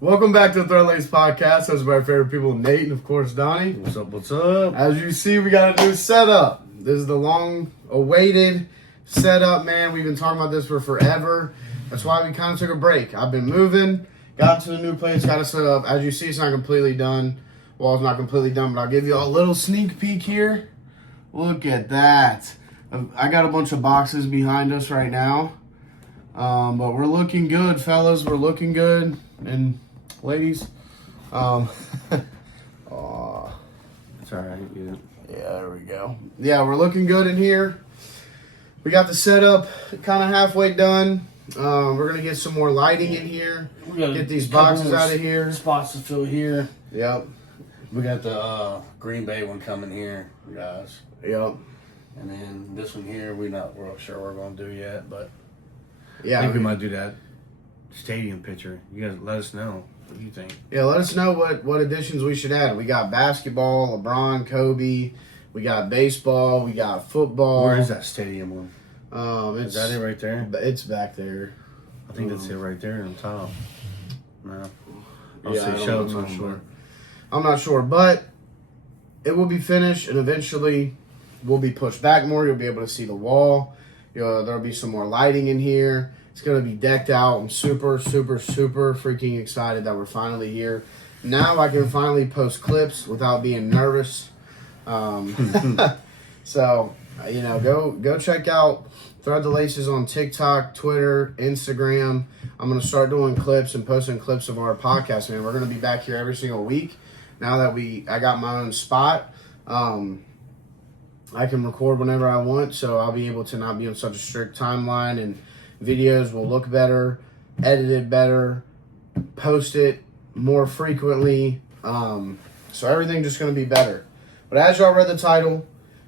Welcome back to the Thread Lace Podcast. Those are my favorite people, Nate and, of course, Donnie. What's up, what's up? As you see, we got a new setup. This is the long-awaited setup, man. We've been talking about this for forever. That's why we kind of took a break. I've been moving, got to the new place, got it set up. As you see, it's not completely done. Wall's not completely done, but I'll give you a little sneak peek here. Look at that. I got a bunch of boxes behind us right now. But we're looking good, fellas. We're looking good. And ladies. It's alright, yeah. Yeah, there we go. Yeah, we're looking good in here. We got the setup kind of halfway done. We're going to get some more lighting in here. We got Get these boxes out of here. Spots to fill here. Yep. We got the Green Bay one coming here, guys. Yep. And then this one here, we're not real sure we're going to do yet, but Yeah. I think we might do that stadium picture. You guys let us know. What do you think? Yeah, let us know what additions we should add. We got basketball, LeBron, Kobe. We got baseball. We got football. Where is that stadium one? It's, Is that it right there? It's back there. I think that's it right there on top. No. I'll Yeah, say show it I'm to not them, sure. I'm not sure, but it will be finished, and eventually we'll be pushed back more. You'll be able to see the wall. There'll be some more lighting in here. It's going to be decked out. I'm super, super, super freaking excited that we're finally here. Now I can finally post clips without being nervous. So, go check out Thread the Laces on TikTok, Twitter, Instagram. I'm going to start doing clips and posting clips of our podcast, man. We're going to be back here every single week. Now that I got my own spot, I can record whenever I want, so I'll be able to not be on such a strict timeline, and videos will look better, edited better, post it more frequently. So everything just going to be better. But as y'all read the title,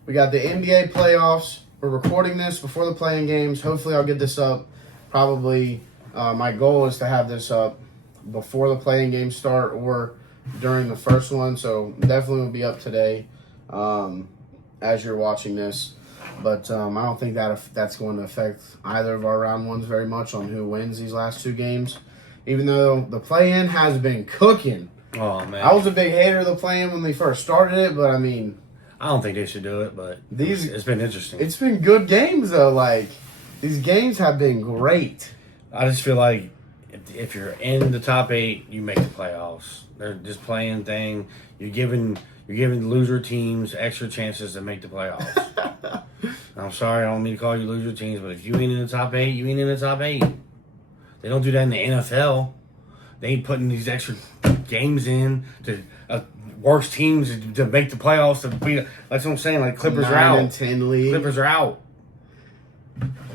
we got the NBA playoffs. We're recording this before the playing games. Hopefully I'll get this up. Probably my goal is to have this up before the playing games start or during the first one. So definitely will be up today as you're watching this. But I don't think that's going to affect either of our round ones very much on who wins these last two games. Even though the play-in has been cooking. Oh, man. I was a big hater of the play-in when they first started it, but I mean... I don't think they should do it, but it's been interesting. It's been good games, though. Like, these games have been great. I just feel like if you're in the top 8, you make the playoffs. They're just playing thing. You're giving loser teams extra chances to make the playoffs. I'm sorry, I don't mean to call you loser teams, but if you ain't in the top 8, you ain't in the top 8. They don't do that in the NFL. They ain't putting these extra games in to worse teams to make the playoffs. That's what I'm saying. Like Clippers are 9 out. and 10 league. Clippers are out.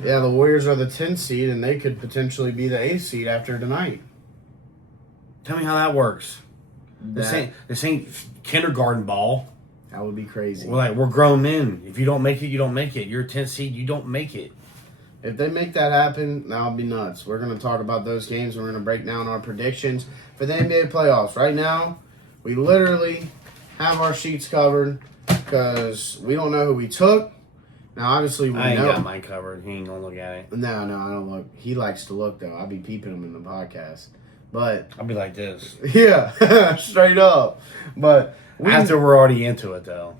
Yeah, the Warriors are the 10th seed, and they could potentially be the 8th seed after tonight. Tell me how that works. This ain't kindergarten ball. That would be crazy. We're grown men. If you don't make it, you don't make it. You're a 10th seed. You don't make it. If they make that happen, that'll be nuts. We're going to talk about those games. We're going to break down our predictions for the NBA playoffs. Right now, we literally have our sheets covered because we don't know who we took. Now, obviously, we know. I ain't got mine covered. He ain't going to look at it. No, I don't look. He likes to look, though. I'll be peeping him in the podcast. But, I'll be like this. yeah, straight up. But After we're already into it, though.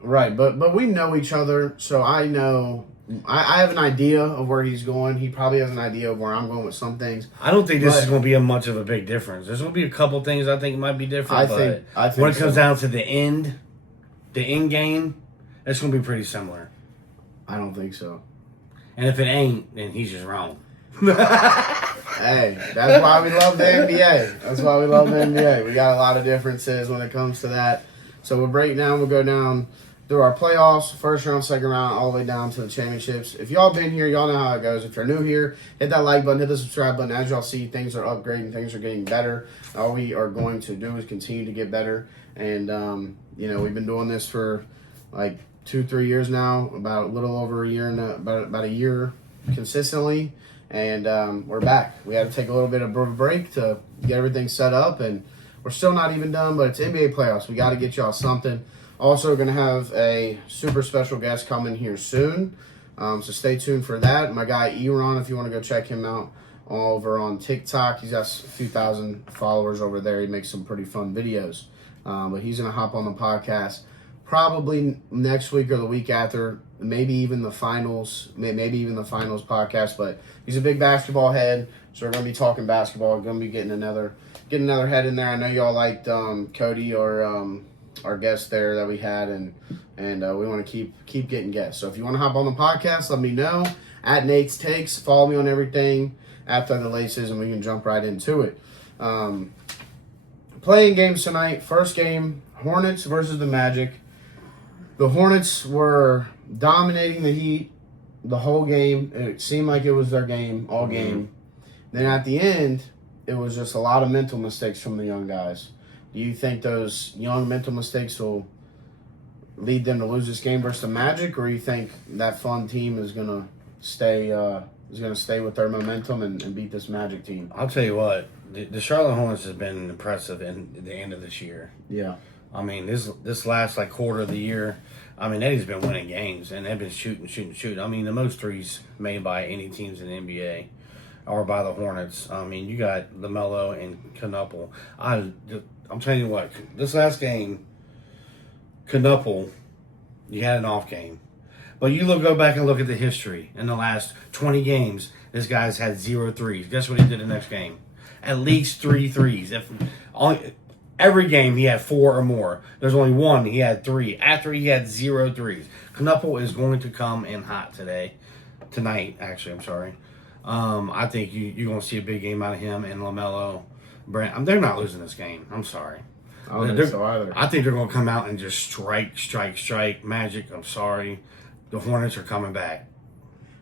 Right, but we know each other, so I know. I have an idea of where he's going. He probably has an idea of where I'm going with some things. I don't think this is going to be much of a big difference. There's going to be a couple things I think might be different. I think when it comes down to the end game, it's going to be pretty similar. I don't think so. And if it ain't, then he's just wrong. Hey, that's why we love the NBA. That's why we love the NBA. We got a lot of differences when it comes to that. So we'll break down. We'll go down through our playoffs, first round, second round, all the way down to the championships. If y'all been here, y'all know how it goes. If you're new here, hit that like button, hit the subscribe button. As y'all see, things are upgrading, things are getting better. All we are going to do is continue to get better. And, we've been doing this for like 2-3 years now, about a little over a year, and about a year consistently. And we're back. We had to take a little bit of a break to get everything set up, and we're still not even done, but it's NBA playoffs. We got to get y'all something. Also going to have a super special guest coming here soon, so stay tuned for that. My guy, Eron, if you want to go check him out over on TikTok. He's got a few thousand followers over there. He makes some pretty fun videos. But he's going to hop on the podcast probably next week or the week after, maybe even the finals podcast. But he's a big basketball head, so we're going to be talking basketball. We're going to be getting another head in there. I know y'all liked Cody or our guest there that we had, and we want to keep getting guests. So if you want to hop on the podcast, let me know at Nate's Takes. Follow me on everything after the laces, and we can jump right into it. Playing games tonight. First game, Hornets versus the Magic. The Hornets were dominating the Heat the whole game. It seemed like it was their game all game. Then at the end, it was just a lot of mental mistakes from the young guys. Do you think those young mental mistakes will lead them to lose this game versus the Magic, or you think that fun team is gonna stay with their momentum and beat this Magic team? I'll tell you what, the Charlotte Hornets has been impressive in the end of this year. Yeah. I mean, this last quarter of the year, I mean, Eddie's been winning games, and they've been shooting. I mean, the most threes made by any teams in the NBA are by the Hornets. I mean, you got LaMelo and Knuppel. I'm telling you what, this last game, Knuppel, you had an off game. But you go back and look at the history. In the last 20 games, this guy's had 0 threes. Guess what he did the next game? At least 3 threes. Every game he had 4 or more. There's only one he had 3. After he had 0 threes. Knuppel is going to come in hot tonight. Actually, I'm sorry. I think you're going to see a big game out of him and LaMelo. They're not losing this game. I'm sorry. I don't think so either. I think they're going to come out and just strike. Magic, I'm sorry. The Hornets are coming back.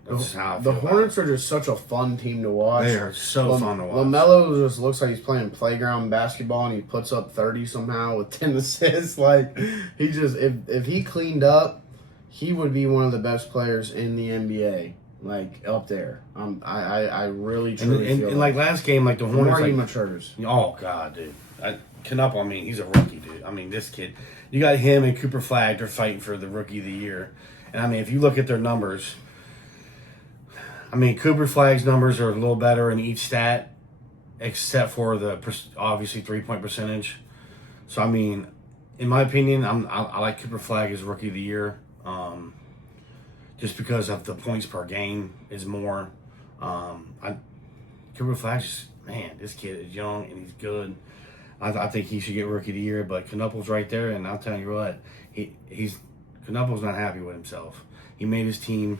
That's how I feel. The Hornets are just such a fun team to watch. They are so fun to watch. LaMelo just looks like he's playing playground basketball, and he puts up 30 somehow with 10 assists. Like, he just, if he cleaned up, he would be one of the best players in the NBA. Like, up there. I really, truly feel and like last game, the the Hornets. more he matures. Oh, God, dude. Knuppel, I mean, he's a rookie, dude. I mean, this kid. You got him and Cooper Flagg. They're fighting for the Rookie of the Year. And, I mean, if you look at their numbers, I mean, Cooper Flagg's numbers are a little better in each stat, except for the, obviously, 3-point percentage. So, I mean, in my opinion, I like Cooper Flagg as Rookie of the Year. Just because of the points per game is more. Cooper Flagg's man, this kid is young and he's good. I think he should get Rookie of the Year, but Knuppel's right there, and I'll tell you what, Knuppel's not happy with himself. He made his team.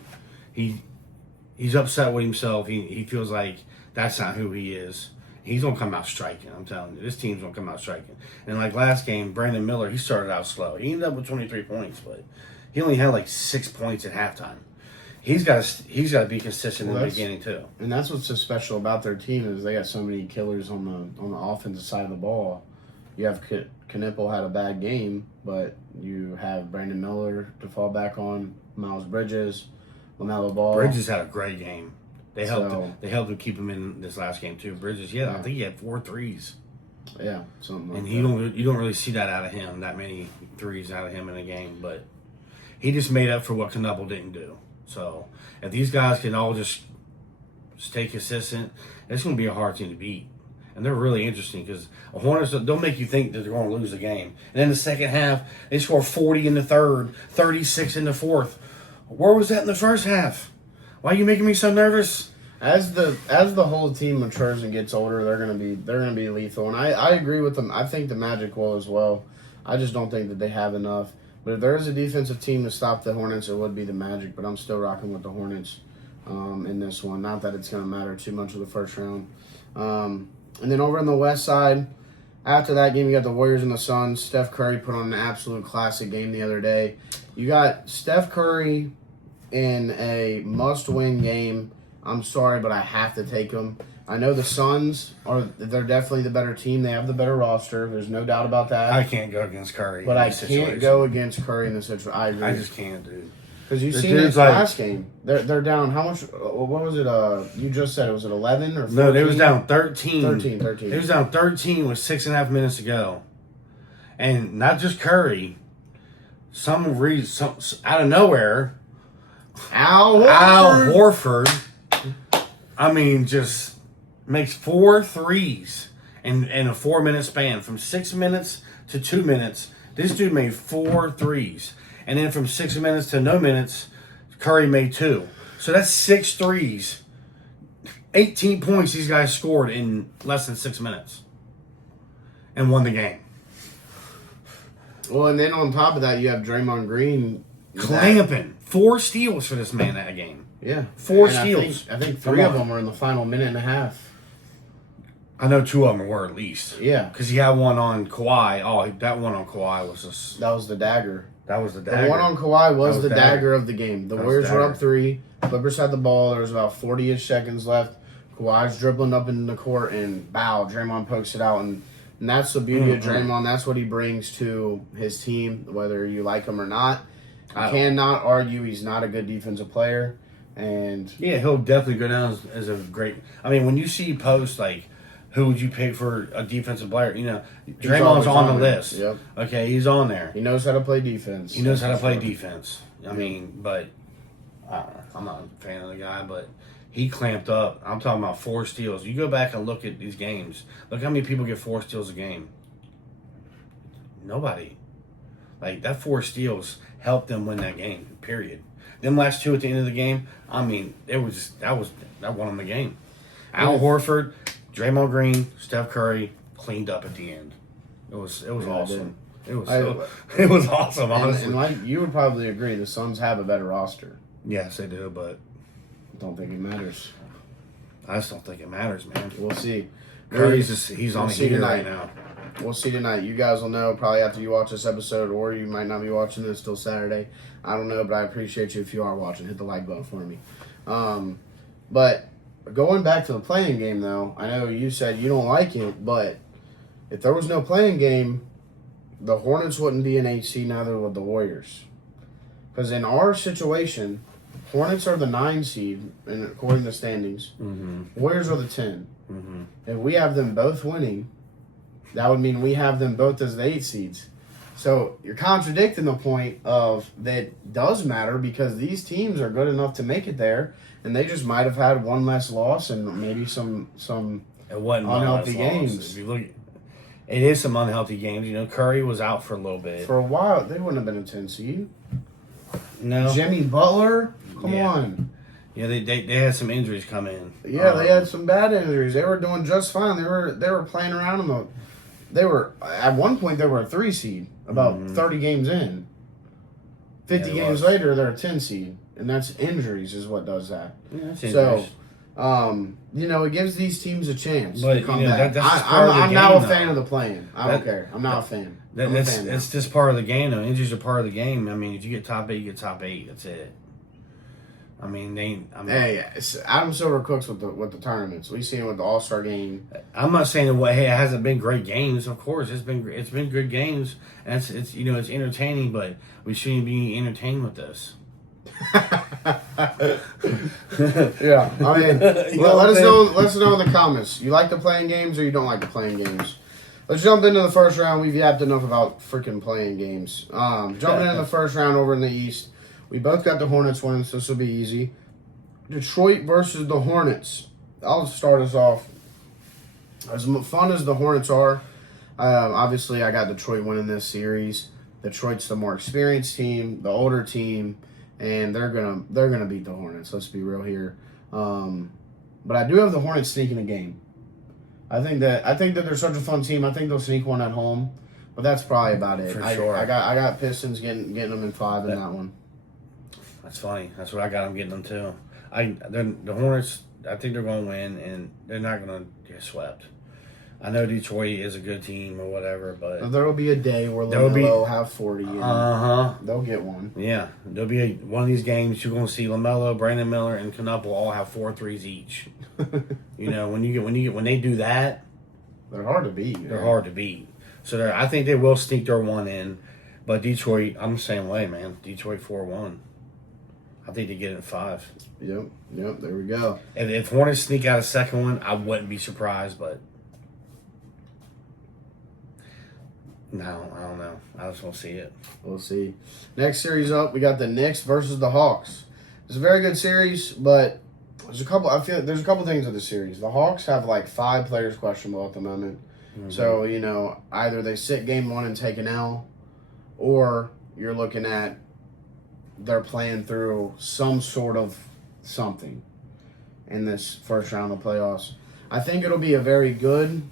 He's upset with himself. He feels like that's not who he is. He's gonna come out striking. I'm telling you, this team's gonna come out striking. And like last game, Brandon Miller, he started out slow. He ended up with 23 points, but he only had 6 points at halftime. He's got to be consistent in the beginning too. And that's what's so special about their team is they got so many killers on the offensive side of the ball. You have Knuppel had a bad game, but you have Brandon Miller to fall back on, Miles Bridges, LaMelo Ball. Bridges had a great game. They helped him keep him in this last game too. Bridges, I think he had 4 threes. Yeah, something like that. And you don't really see that out of him, that many threes out of him in a game, but he just made up for what Knuppel didn't do. So if these guys can all just stay consistent, it's going to be a hard team to beat. And they're really interesting because the Hornets, they'll make you think that they're going to lose the game. And in the second half, they score 40 in the third, 36 in the fourth. Where was that in the first half? Why are you making me so nervous? As the whole team matures and gets older, they're gonna be lethal. And I agree with them. I think the Magic will as well. I just don't think that they have enough. But if there is a defensive team to stop the Hornets, it would be the Magic. But I'm still rocking with the Hornets in this one. Not that it's going to matter too much of the first round. And then over on the West side, after that game, you got the Warriors and the Suns. Steph Curry put on an absolute classic game the other day. You got Steph Curry in a must-win game. I'm sorry, but I have to take them. I know the Suns they're definitely the better team. They have the better roster. There's no doubt about that. I can't go against Curry. But I can't go against Curry in this situation. I agree. I just can't, dude. Because you seen this last game. They're down. How much? What was it? You just said, was it 11 or 14? No, they was down 13. 13. They was down 13 with 6.5 minutes to go. And not just Curry. Some reason, out of nowhere, Al Horford. I mean, just makes 4 threes in a 4-minute span. From 6 minutes to 2 minutes, this dude made 4 threes. And then from 6 minutes to no minutes, Curry made 2. So that's 6 threes. 18 points these guys scored in less than 6 minutes. And won the game. Well, and then on top of that, you have Draymond Green. Clamping. 4 steals for this man that game. Yeah. 4 And steals. I think 3 of them were in the final minute and a half. I know 2 of them were at least. Yeah. Because he had one on Kawhi. Oh, that one on Kawhi was just... That was the dagger. That was the dagger. The one on Kawhi was was the dagger. dagger of the game. The That was Warriors were dagger. up 3. Clippers had the ball. There was about 40-ish seconds left. Kawhi's dribbling up in the court, and bow, Draymond pokes it out. And that's the beauty of Draymond. That's what he brings to his team, whether you like him or not. You cannot argue he's not a good defensive player. And Yeah, he'll definitely go down as a great... I mean, when you see posts like, who would you pick for a defensive player? You know, Draymond's always on the on there. list. Yep. Okay, he's on there. he knows how to play defense. He knows how to That's play for sure. defense. I mean, but I don't know. I'm not a fan of the guy, but he clamped up. I'm talking about 4 steals. You go back and look at these games. Look how many people get 4 steals a game. Nobody. Like, that 4 steals helped them win that game, period. Them last 2 at the end of the game, I mean, that won them the game. Al Horford, Draymond Green, Steph Curry cleaned up at the end. It was awesome. It was awesome, honestly. And like you would probably agree, the Suns have a better roster. Yes, they do, but Don't think it matters. I just don't think it matters, man. We'll see. He's on we'll the see heater tonight. right now. We'll see tonight. You guys will know probably after you watch this episode, or you might not be watching this till Saturday. I don't know, but I appreciate you if you are watching. Hit the like button for me. But going back to the playing game, though, I know you said you don't like it, but if there was no playing game, the Hornets wouldn't be an 8 seed, neither would the Warriors. Because in our situation, Hornets are the 9 seed, and according to standings. Mm-hmm. Warriors are the 10. Mm-hmm. If we have them both winning, that would mean we have them both as the 8 seeds. So you're contradicting the point of that does matter because these teams are good enough to make it there, and they just might have had one less loss and maybe some It wasn't unhealthy one less loss. games. If you look, it is some unhealthy games. You know, Curry was out for a little bit. For a while, they wouldn't have been a 10 seed. No, Jimmy Butler, come Yeah. on. yeah, they had some injuries come in. Yeah, they had some bad injuries. They were doing just fine. They were playing around in the. They were at one point they were a 3 seed about 30 games in. 50 Yeah, it games was. later they're a 10 seed, and that's injuries is what does that. Yeah, that's So, injuries. you know, it gives these teams a chance But, to come you know, back. that's just part of the I'm now game, a fan though. of the playing. I don't care. I'm not a fan. I'm a fan now. It's just part of the game, though. Injuries are part of the game. I mean, if you get top 8, you get top 8. That's it. I mean, Hey, Adam Silver cooks with the tournaments. We seen it with the All-Star game. I'm not saying that it hasn't been great games. Of course, it's been good games, and it's you know it's entertaining. But we shouldn't be entertained with this. Yeah, I mean, You know let what us I'm know. Let us know in the comments. You like the playing games or you don't like the playing games? Let's jump into the first round. We've yapped enough about freaking playing games. Jumping into the first round over in the East, we both got the Hornets winning, so this will be easy. Detroit versus the Hornets. I'll start us off. As fun as the Hornets are, obviously I got Detroit winning this series. Detroit's the more experienced team, the older team, and they're gonna beat the Hornets. Let's be real here. But I do have the Hornets sneaking a game. I think that they're such a fun team. I think they'll sneak one at home, but that's probably about it. For sure. I got Pistons getting them in 5 in that one. That's funny. That's what I got them getting them too. The Hornets. I think they're going to win, and they're not going to get swept. I know Detroit is a good team or whatever, but There will be a day where There will be- LaMelo will have 40, and they'll get one. Yeah, there'll be one of these games you're going to see LaMelo, Brandon Miller, and Knupp will all have 4 threes each. You know, when they do that, They're hard to beat. they're hard to beat. So I think they will sneak their one in, but Detroit, I'm the same way, man. Detroit 4-1. I think they get it in 5. Yep. There we go. And if Hornets sneak out a second one, I wouldn't be surprised, but no, I don't know. I just want to see it. We'll see. Next series up, we got the Knicks versus the Hawks. It's a very good series, but there's a couple. I feel like there's a couple things with the series. The Hawks have like 5 players questionable at the moment. Mm-hmm. So either they sit game 1 and take an L, or you're looking at they're playing through some sort of something in this first round of playoffs. I think it'll be a very good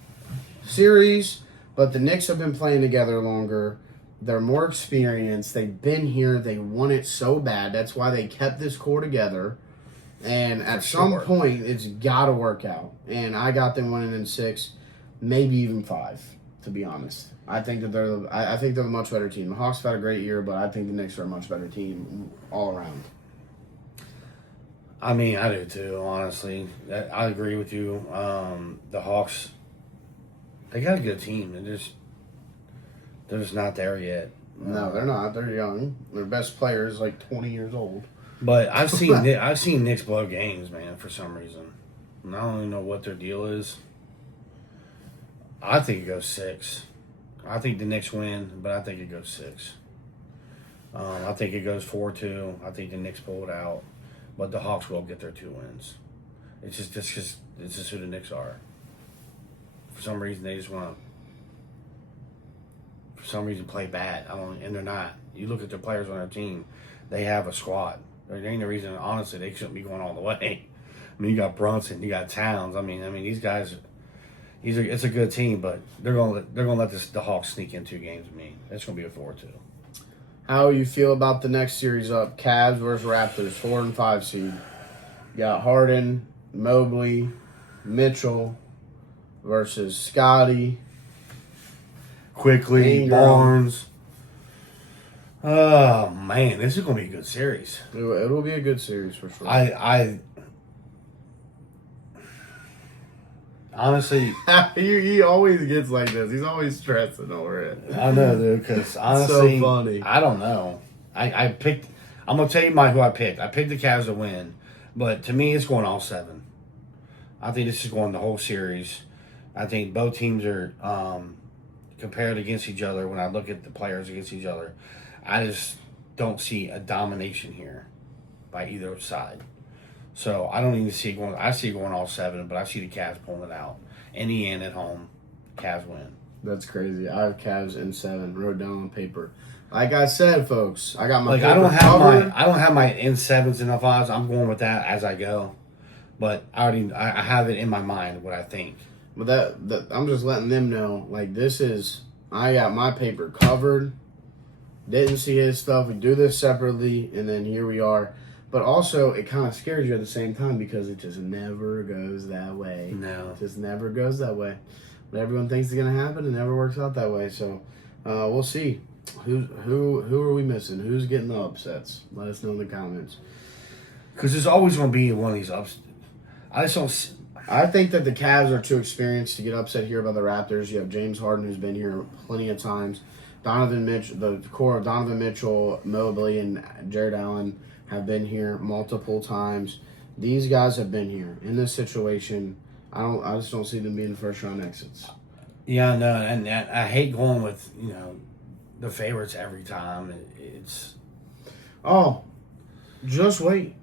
series, but the Knicks have been playing together longer. They're more experienced. They've been here. They want it so bad. That's why they kept this core together. And at some point, it's got to work out. And I got them winning in 6, maybe even 5, to be honest. I think that they're a much better team. The Hawks have had a great year, but I think the Knicks are a much better team all around. I mean, I do too, honestly. I agree with you. The Hawks, they got a good team. They're just not there yet. No, they're not. They're young. Their best player is like 20 years old. But I've seen Knicks blow games, man, for some reason. And I don't even know what their deal is. I think it goes 6. I think the Knicks win, but I think it goes 6. I think it goes 4-2. I think the Knicks pull it out, but the Hawks will get their 2 wins. It's just who the Knicks are. For some reason, they just want to. For some reason, play bad. And they're not. You look at the players on their team; they have a squad. There ain't no reason, honestly, they shouldn't be going all the way. I mean, you got Brunson, you got Towns. I mean, these guys. It's a good team, but they're gonna let the Hawks sneak in 2 games. I mean, it's gonna be a 4-2. How you feel about the next series up? Cavs versus Raptors, 4 and 5 seed. You got Harden, Mobley, Mitchell versus Scotty, Quickly, Ingram. Barnes. Oh man, this is gonna be a good series. It'll be a good series for sure. I honestly, he always gets like this. He's always stressing over it. I know, dude. Because honestly, so funny. I don't know. I picked. I'm gonna tell you who I picked. I picked the Cavs to win, but to me, it's going all 7. I think this is going the whole series. I think both teams are compared against each other. When I look at the players against each other, I just don't see a domination here by either side. So I don't even see it going. I see it going all 7, but I see the Cavs pulling it out. In the end, at home, Cavs win. That's crazy. I have Cavs in 7. Wrote down on paper. Like I said, folks, I got my Like paper I don't have my in 7s and F5s. I'm going with that as I go. But I have it in my mind what I think. But that I'm just letting them know. Like I got my paper covered. Didn't see his stuff. We do this separately, and then here we are. But also, it kind of scares you at the same time because it just never goes that way. No. It just never goes that way. But everyone thinks it's going to happen. It never works out that way. So, we'll see. Who are we missing? Who's getting the upsets? Let us know in the comments. Because there's always going to be one of these upsets. I think that the Cavs are too experienced to get upset here by the Raptors. You have James Harden, who's been here plenty of times. The core of Donovan Mitchell, Mobley, and Jared Allen have been here multiple times. These guys have been here in this situation. I just don't see them being first round exits. Yeah, no, and I hate going with the favorites every time. It's just wait.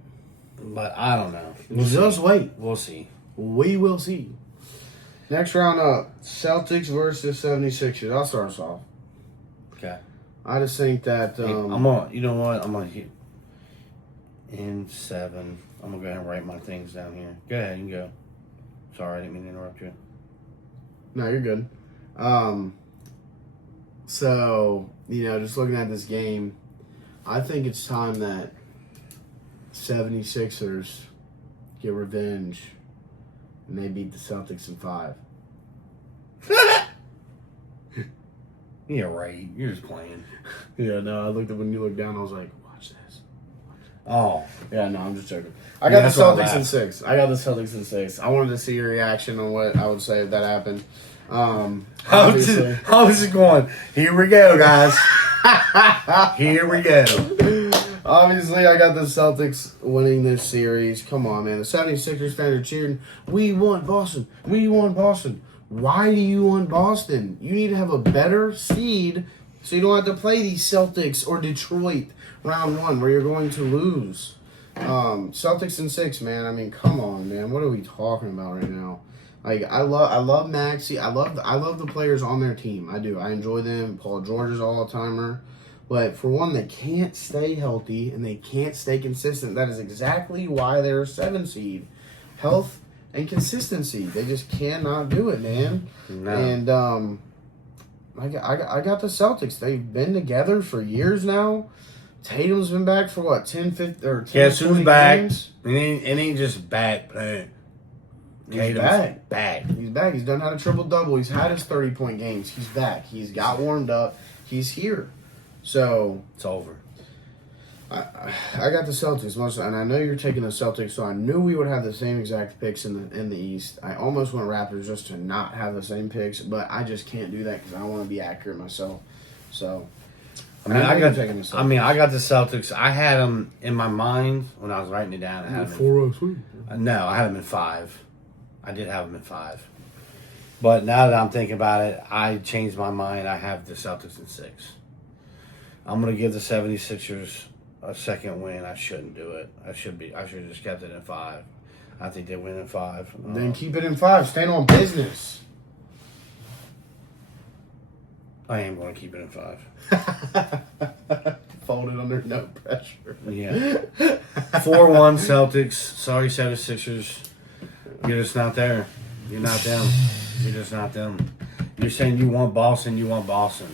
But I don't know. Wait. We'll see. We will see. Next round up, Celtics versus 76ers. I'll start us off. Okay. I just think that you know what? I'm gonna hit in 7. I'm gonna go ahead and write my things down here. Go ahead, you can go. Sorry, I didn't mean to interrupt you. No, you're good. So, just looking at this game, I think it's time that 76ers get revenge and they beat the Celtics in 5. Yeah, right. You're just playing. Yeah, no, when you look down, I was like, watch this. Oh. Yeah, no, I'm just joking. I got the that's Celtics in 6. I wanted to see your reaction on what I would say if that happened. I was just going, here we go, guys. Here we go. Obviously, I got the Celtics winning this series. Come on, man. The 76ers fans are cheering. We want Boston. We want Boston. Why do you want Boston? You need to have a better seed so you don't have to play these Celtics or Detroit round 1 where you're going to lose. Celtics in 6, man. I mean, come on, man. What are we talking about right now? Like, I love Maxey. I love the players on their team. I do. I enjoy them. Paul George is all timer. But for one, they can't stay healthy and they can't stay consistent. That is exactly why they're a 7 seed. Health and consistency. They just cannot do it, man. No. And I got the Celtics. They've been together for years now. Tatum's been back for what, 10, 15, or 10, Guess 20 who's back? games? It ain't just back. He's Tatum's back. back. He's back. He's done had a triple-double. He's had his 30-point games. He's back. He's got warmed up. He's here. So It's over. I got the Celtics most, and I know you're taking the Celtics, so I knew we would have the same exact picks in the East. I almost went Raptors just to not have the same picks, but I just can't do that because I want to be accurate myself. So I you're taking the Celtics. I got the Celtics. I had them in my mind when I was writing it down. I had them no, I had them in 5. I did have them in 5. But now that I'm thinking about it, I changed my mind. I have the Celtics in 6. I'm going to give the 76ers a second win. I shouldn't do it. I should have just kept it in 5. I think they win in 5. Then keep it in 5. Stand on business. I am going to keep it in 5. Folded under no pressure. Yeah. 4-1 Celtics. Sorry, 76ers. You're just not there. You're not them. You're just not them. You're saying you want Boston. You want Boston.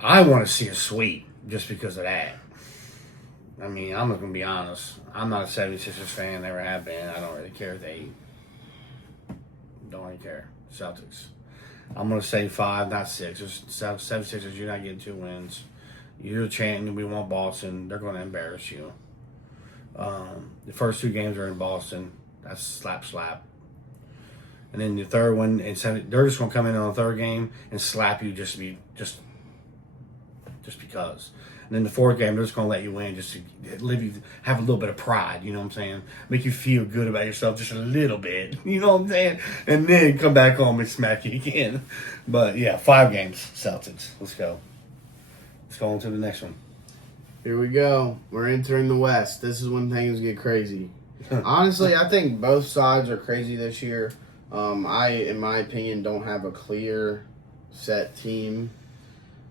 I want to see a sweep just because of that. I mean, I'm not going to be honest. I'm not a 76ers fan. Never have been. I don't really care if they don't really care. Celtics. I'm going to say 5, not 6. 76ers, you're not getting 2 wins. You're chanting we want Boston. They're going to embarrass you. The first 2 games are in Boston. That's slap. And then the third one, they're just going to come in on the third game and slap you just because. And then the fourth game, they're just going to let you win just to have a little bit of pride, you know what I'm saying? Make you feel good about yourself just a little bit, you know what I'm saying? And then come back home and smack you again. But yeah, 5 games, Celtics. Let's go. Let's go on to the next one. Here we go. We're entering the West. This is when things get crazy. Honestly, I think both sides are crazy this year. I, in my opinion, don't have a clear set team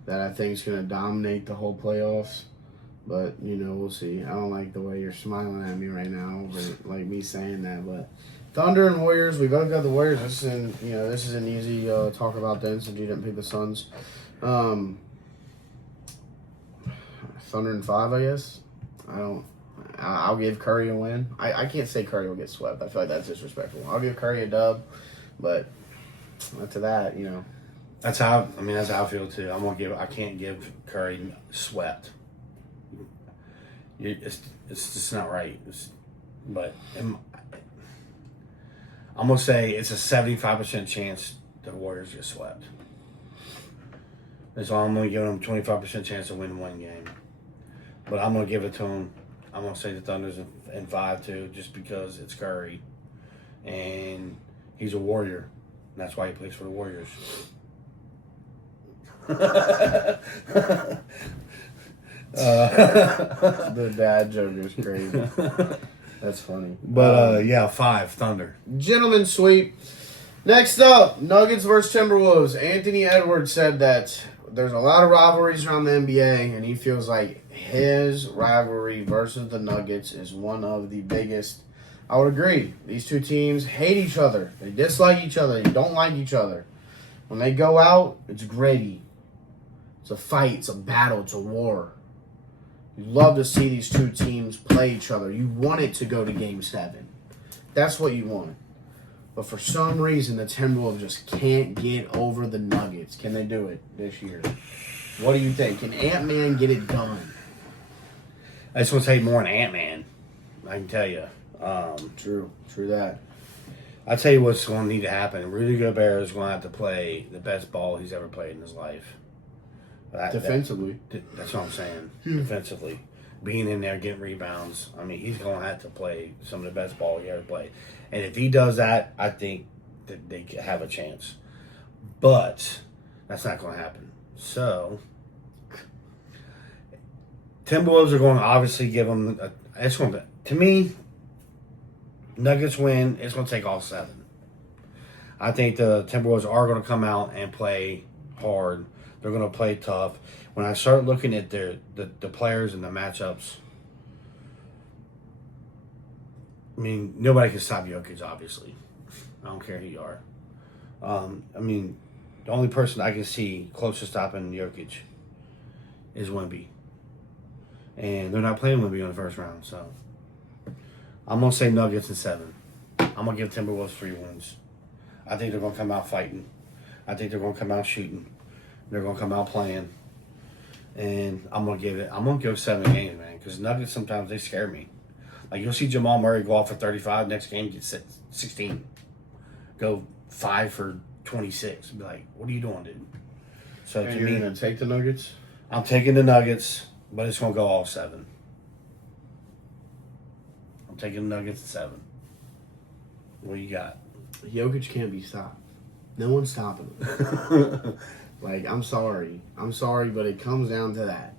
that I think is going to dominate the whole playoffs. But, we'll see. I don't like the way you're smiling at me right now over me saying that. But Thunder and Warriors, we both got the Warriors. This isn't easy to talk about then since you didn't pick the Suns. Thunder and 5, I guess. I'll give Curry a win. I can't say Curry will get swept. I feel like that's disrespectful. I'll give Curry a dub, but after that, That's how I feel too. I can't give Curry swept. It's just not right. I'm gonna say it's a 75% chance the Warriors get swept. That's all. I'm gonna give them 25% chance to win 1 game, but I'm gonna give it to them. I'm gonna say the Thunder's in 5 too, just because it's Curry, and he's a Warrior. And that's why he plays for the Warriors. The dad joke is crazy. That's funny. But 5 Thunder. Gentlemen sweep. Next up, Nuggets versus Timberwolves. Anthony Edwards said that there's a lot of rivalries around the NBA, and he feels like his rivalry versus the Nuggets is one of the biggest. I would agree. These two teams hate each other. They dislike each other. They don't like each other. When they go out, it's gritty. It's a fight. It's a battle. It's a war. You love to see these two teams play each other. You want it to go to Game 7. That's what you want. But for some reason, the Timberwolves just can't get over the Nuggets. Can they do it this year? What do you think? Can Ant-Man get it done? I just want to say more than Ant-Man. I can tell you. True that. I'll tell you what's going to need to happen. Rudy Gobert is going to have to play the best ball he's ever played in his life. Defensively. That's what I'm saying. Defensively. Being in there, getting rebounds. I mean, he's going to have to play some of the best ball he ever played. And if he does that, I think that they have a chance. But that's not going to happen. So, Timberwolves are going to obviously give them. It's going to me. Nuggets win. It's going to take all 7. I think the Timberwolves are going to come out and play hard. They're going to play tough. When I start looking at the players and the matchups, I mean, nobody can stop Jokic, obviously. I don't care who you are. I mean, the only person I can see close to stopping Jokic is Wemby. And they're not playing Wemby in the first round, so I'm going to say Nuggets in 7. I'm going to give Timberwolves 3 wins. I think they're going to come out fighting. I think they're going to come out shooting. They're going to come out playing. And I'm going to give 7 games, man, because Nuggets sometimes they scare me. Like, you'll see Jamal Murray go off for 35, next game get 16. Go 5 for 26. Be like, what are you doing, dude? So And to you're me, going to take the Nuggets? I'm taking the Nuggets, but it's going to go all 7. I'm taking the Nuggets at 7. What do you got? Jokic can't be stopped. No one's stopping him. Like, I'm sorry, but it comes down to that.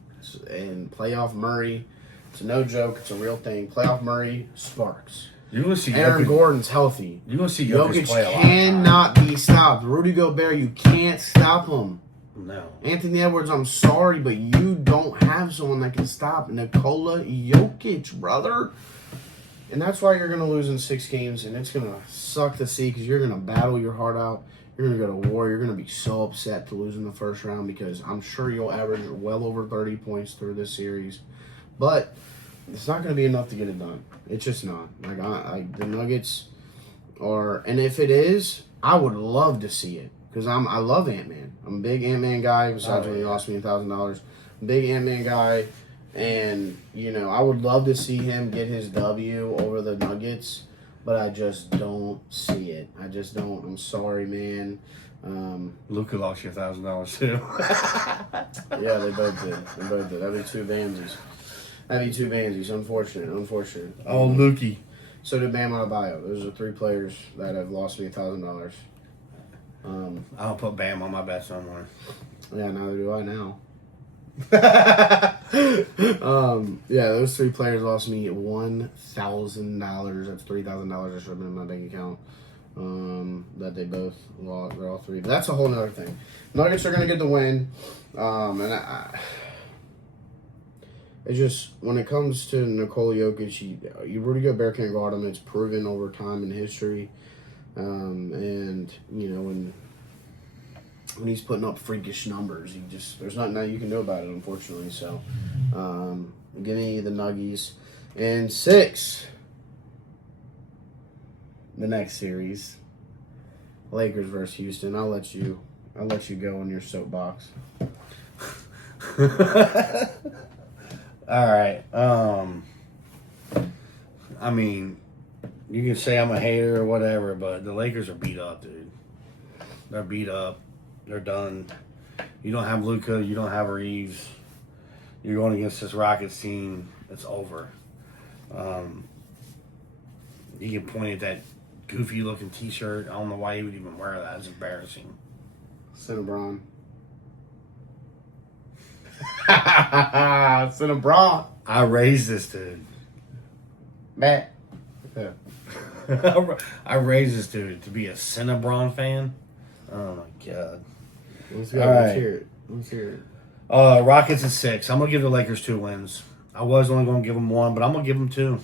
And playoff Murray, it's no joke. It's a real thing. Playoff Murray sparks. You're going to see Aaron Jokic, Gordon's healthy. You're going to see Jokic play a lot of cannot be stopped. Rudy Gobert, you can't stop him. No. Anthony Edwards, I'm sorry, but you don't have someone that can stop Nikola Jokic, brother. And that's why you're going to lose in 6 games, and it's going to suck to see because you're going to battle your heart out. You're going to go to war. You're going to be so upset to lose in the first round because I'm sure you'll average well over 30 points through this series. But it's not going to be enough to get it done. It's just not. Like, the Nuggets are, and if it is, I would love to see it because I love Ant-Man. I'm a big Ant-Man guy, besides when he lost me $1,000. Big Ant-Man guy. And, you know, I would love to see him get his W over the Nuggets, but I just don't see it. I just don't. I'm sorry, man. Luka lost you $1,000 too. Yeah, they both did. That'd be 2 Vansies. Unfortunate. Oh, Lukey. So did Bam Adebayo. Those are 3 players that have lost me $1,000. I don't put Bam on my bets no more. Yeah, neither do I now. Yeah, those 3 players lost me $1,000. That's $3,000 that should have been in my bank account. That they both lost. They're all 3. But that's a whole nother thing. Nuggets are gonna get the win. And it's just when it comes to Nikola Jokic, you Rudy Gobert can't guard him. It's proven over time in history. And you know when he's putting up freakish numbers, there's nothing that you can do about it, unfortunately. So, give me the Nuggies. And 6, the next series, Lakers versus Houston. I'll let you go on your soapbox. All right. I mean, you can say I'm a hater or whatever, but the Lakers are beat up, dude. They're beat up. They're done. You don't have Luka. You don't have Reeves. You're going against this Rockets team. It's over. You can point at that goofy-looking T-shirt. I don't know why you would even wear that. It's embarrassing. Cinnabron. Cinnabron. I raised this dude. Matt. Yeah. I raised this dude to be a Cinnabron fan. Oh, my God. Let's go. All Let's right. hear it. Rockets at 6. I'm going to give the Lakers 2 wins. I was only going to give them 1, but I'm going to give them 2.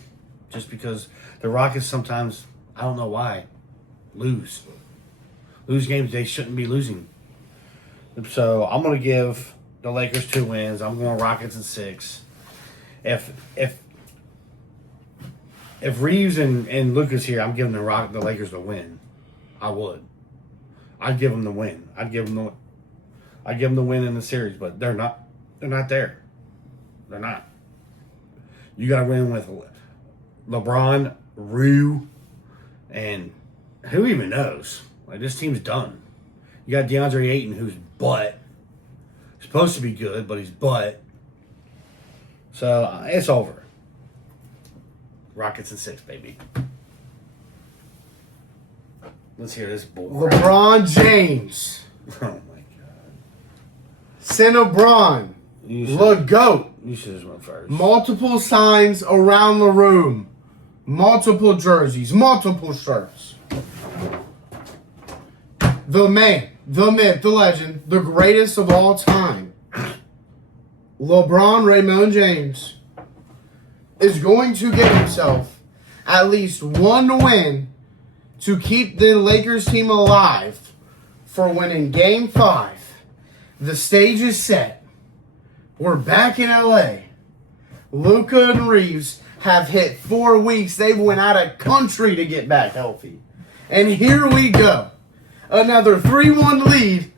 Just because the Rockets sometimes, I don't know why, lose games they shouldn't be losing. So I'm going to give the Lakers 2 wins. I'm going Rockets at 6. If Reeves and Luka's here, I'm giving the Lakers the win. I would. I'd give them the win. I'd give them the win in the series, but they're not. They're not there. They're not. You got to win with LeBron, Rue, and who even knows? Like, this team's done. You got DeAndre Ayton, who's butt. Supposed to be good, but he's butt. So it's over. Rockets in 6, baby. Let's hear this bull. LeBron James. Oh my God. Cinnabron. You should- The GOAT. You should have went first. Multiple signs around the room. Multiple jerseys. Multiple shirts. The man, the myth, the legend, the greatest of all time, LeBron Raymond James, is going to get himself at least one win to keep the Lakers team alive for winning Game 5. The stage is set. We're back in LA. Luka and Reeves have hit 4 weeks. They went out of country to get back healthy. And here we go. Another 3-1 lead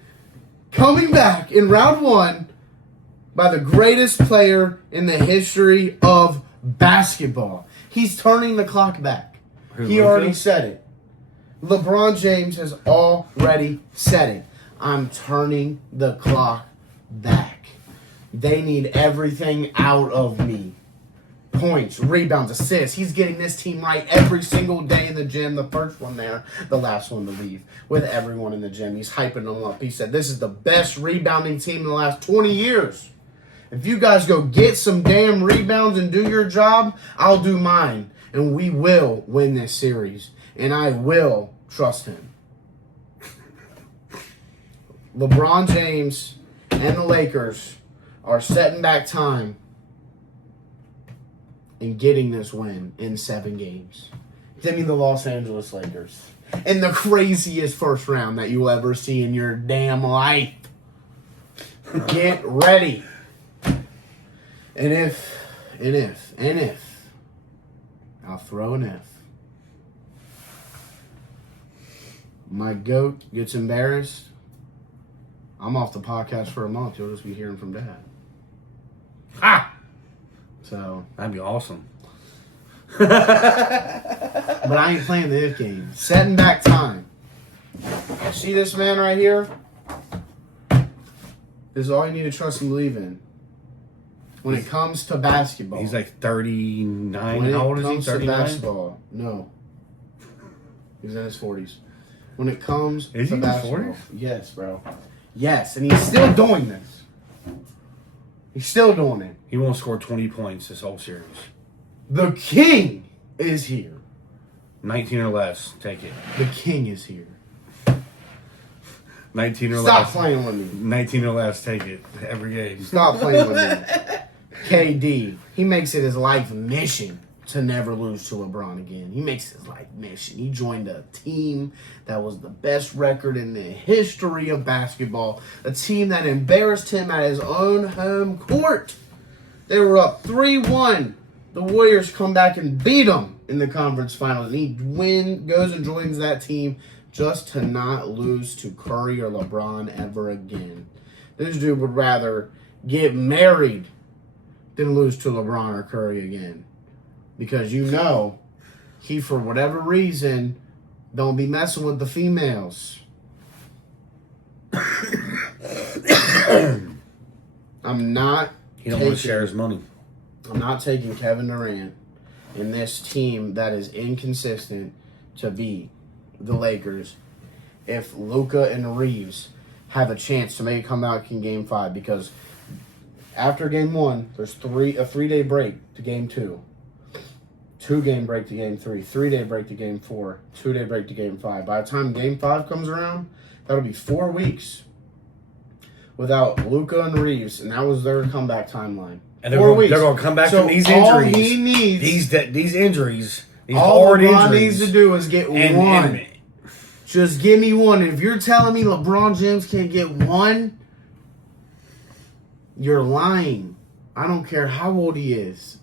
coming back in round 1 by the greatest player in the history of basketball. He's turning the clock back. He already said it. LeBron James has already said it. I'm turning the clock back. They need everything out of me. Points, rebounds, assists. He's getting this team right every single day in the gym. The first one there, the last one to leave. With everyone in the gym. He's hyping them up. He said, this is the best rebounding team in the last 20 years. If you guys go get some damn rebounds and do your job, I'll do mine. And we will win this series. And I will trust him. LeBron James and the Lakers are setting back time and getting this win in 7 games. Give me the Los Angeles Lakers. In the craziest first round that you'll ever see in your damn life. Get ready. And if, I'll throw an if. My GOAT gets embarrassed, I'm off the podcast for a month. You'll just be hearing from Dad. Ha! So. That'd be awesome. But I ain't playing the if game. Setting back time. See this man right here? This is all you need to trust and believe in. When it comes to basketball. He's like 39. When How old it is he? comes to 39? basketball. No. He's in his 40s. When it comes Is to he in his basketball. 40s? Yes, bro. Yes, and he's still doing this. He's still doing it. He won't score 20 points this whole series. The king is here. 19 or less. Take it. The king is here. 19 or Stop less. playing with me. 19 or less. Take it. Every game. Stop playing with me. KD, he makes it his life mission to never lose to LeBron again. He makes his life mission. He joined a team that was the best record in the history of basketball. A team that embarrassed him at his own home court. They were up 3-1. The Warriors come back and beat them in the conference finals. And he goes and joins that team just to not lose to Curry or LeBron ever again. This dude would rather get married than lose to LeBron or Curry again. Because you know, he, for whatever reason, don't be messing with the females. I'm not He don't want to share his money. I'm not taking Kevin Durant in this team that is inconsistent to beat the Lakers if Luka and Reeves have a chance to make a comeback in Game 5. Because after Game 1, there's a 3-day break to Game 2. 2-game break to Game 3, 3-day break to Game 4, 2-day break to Game 5. By the time Game 5 comes around, that'll be 4 weeks without Luka and Reeves, and that was their comeback timeline. And they're going to come back from these injuries. All he needs, these injuries, these all hard LeBron injuries. needs to do is get one. And Just give me one. If you're telling me LeBron James can't get one, you're lying. I don't care how old he is.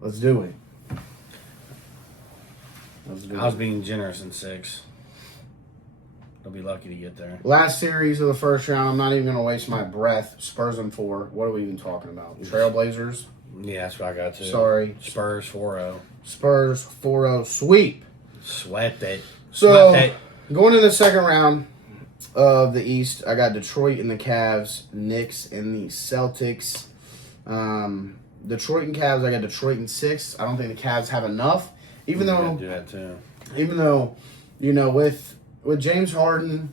Let's do it. I was being generous in 6. They'll be lucky to get there. Last series of the first round. I'm not even going to waste my breath. Spurs in 4. What are we even talking about? Trailblazers? Yeah, that's what I got too. Sorry. Spurs 4-0. Spurs 4-0 sweep. Sweat that. So, Sweat going to the second round of the East, I got Detroit and the Cavs, Knicks and the Celtics. Detroit and Cavs, I got Detroit in 6. I don't think the Cavs have enough. Even though, do that too. you know, with James Harden,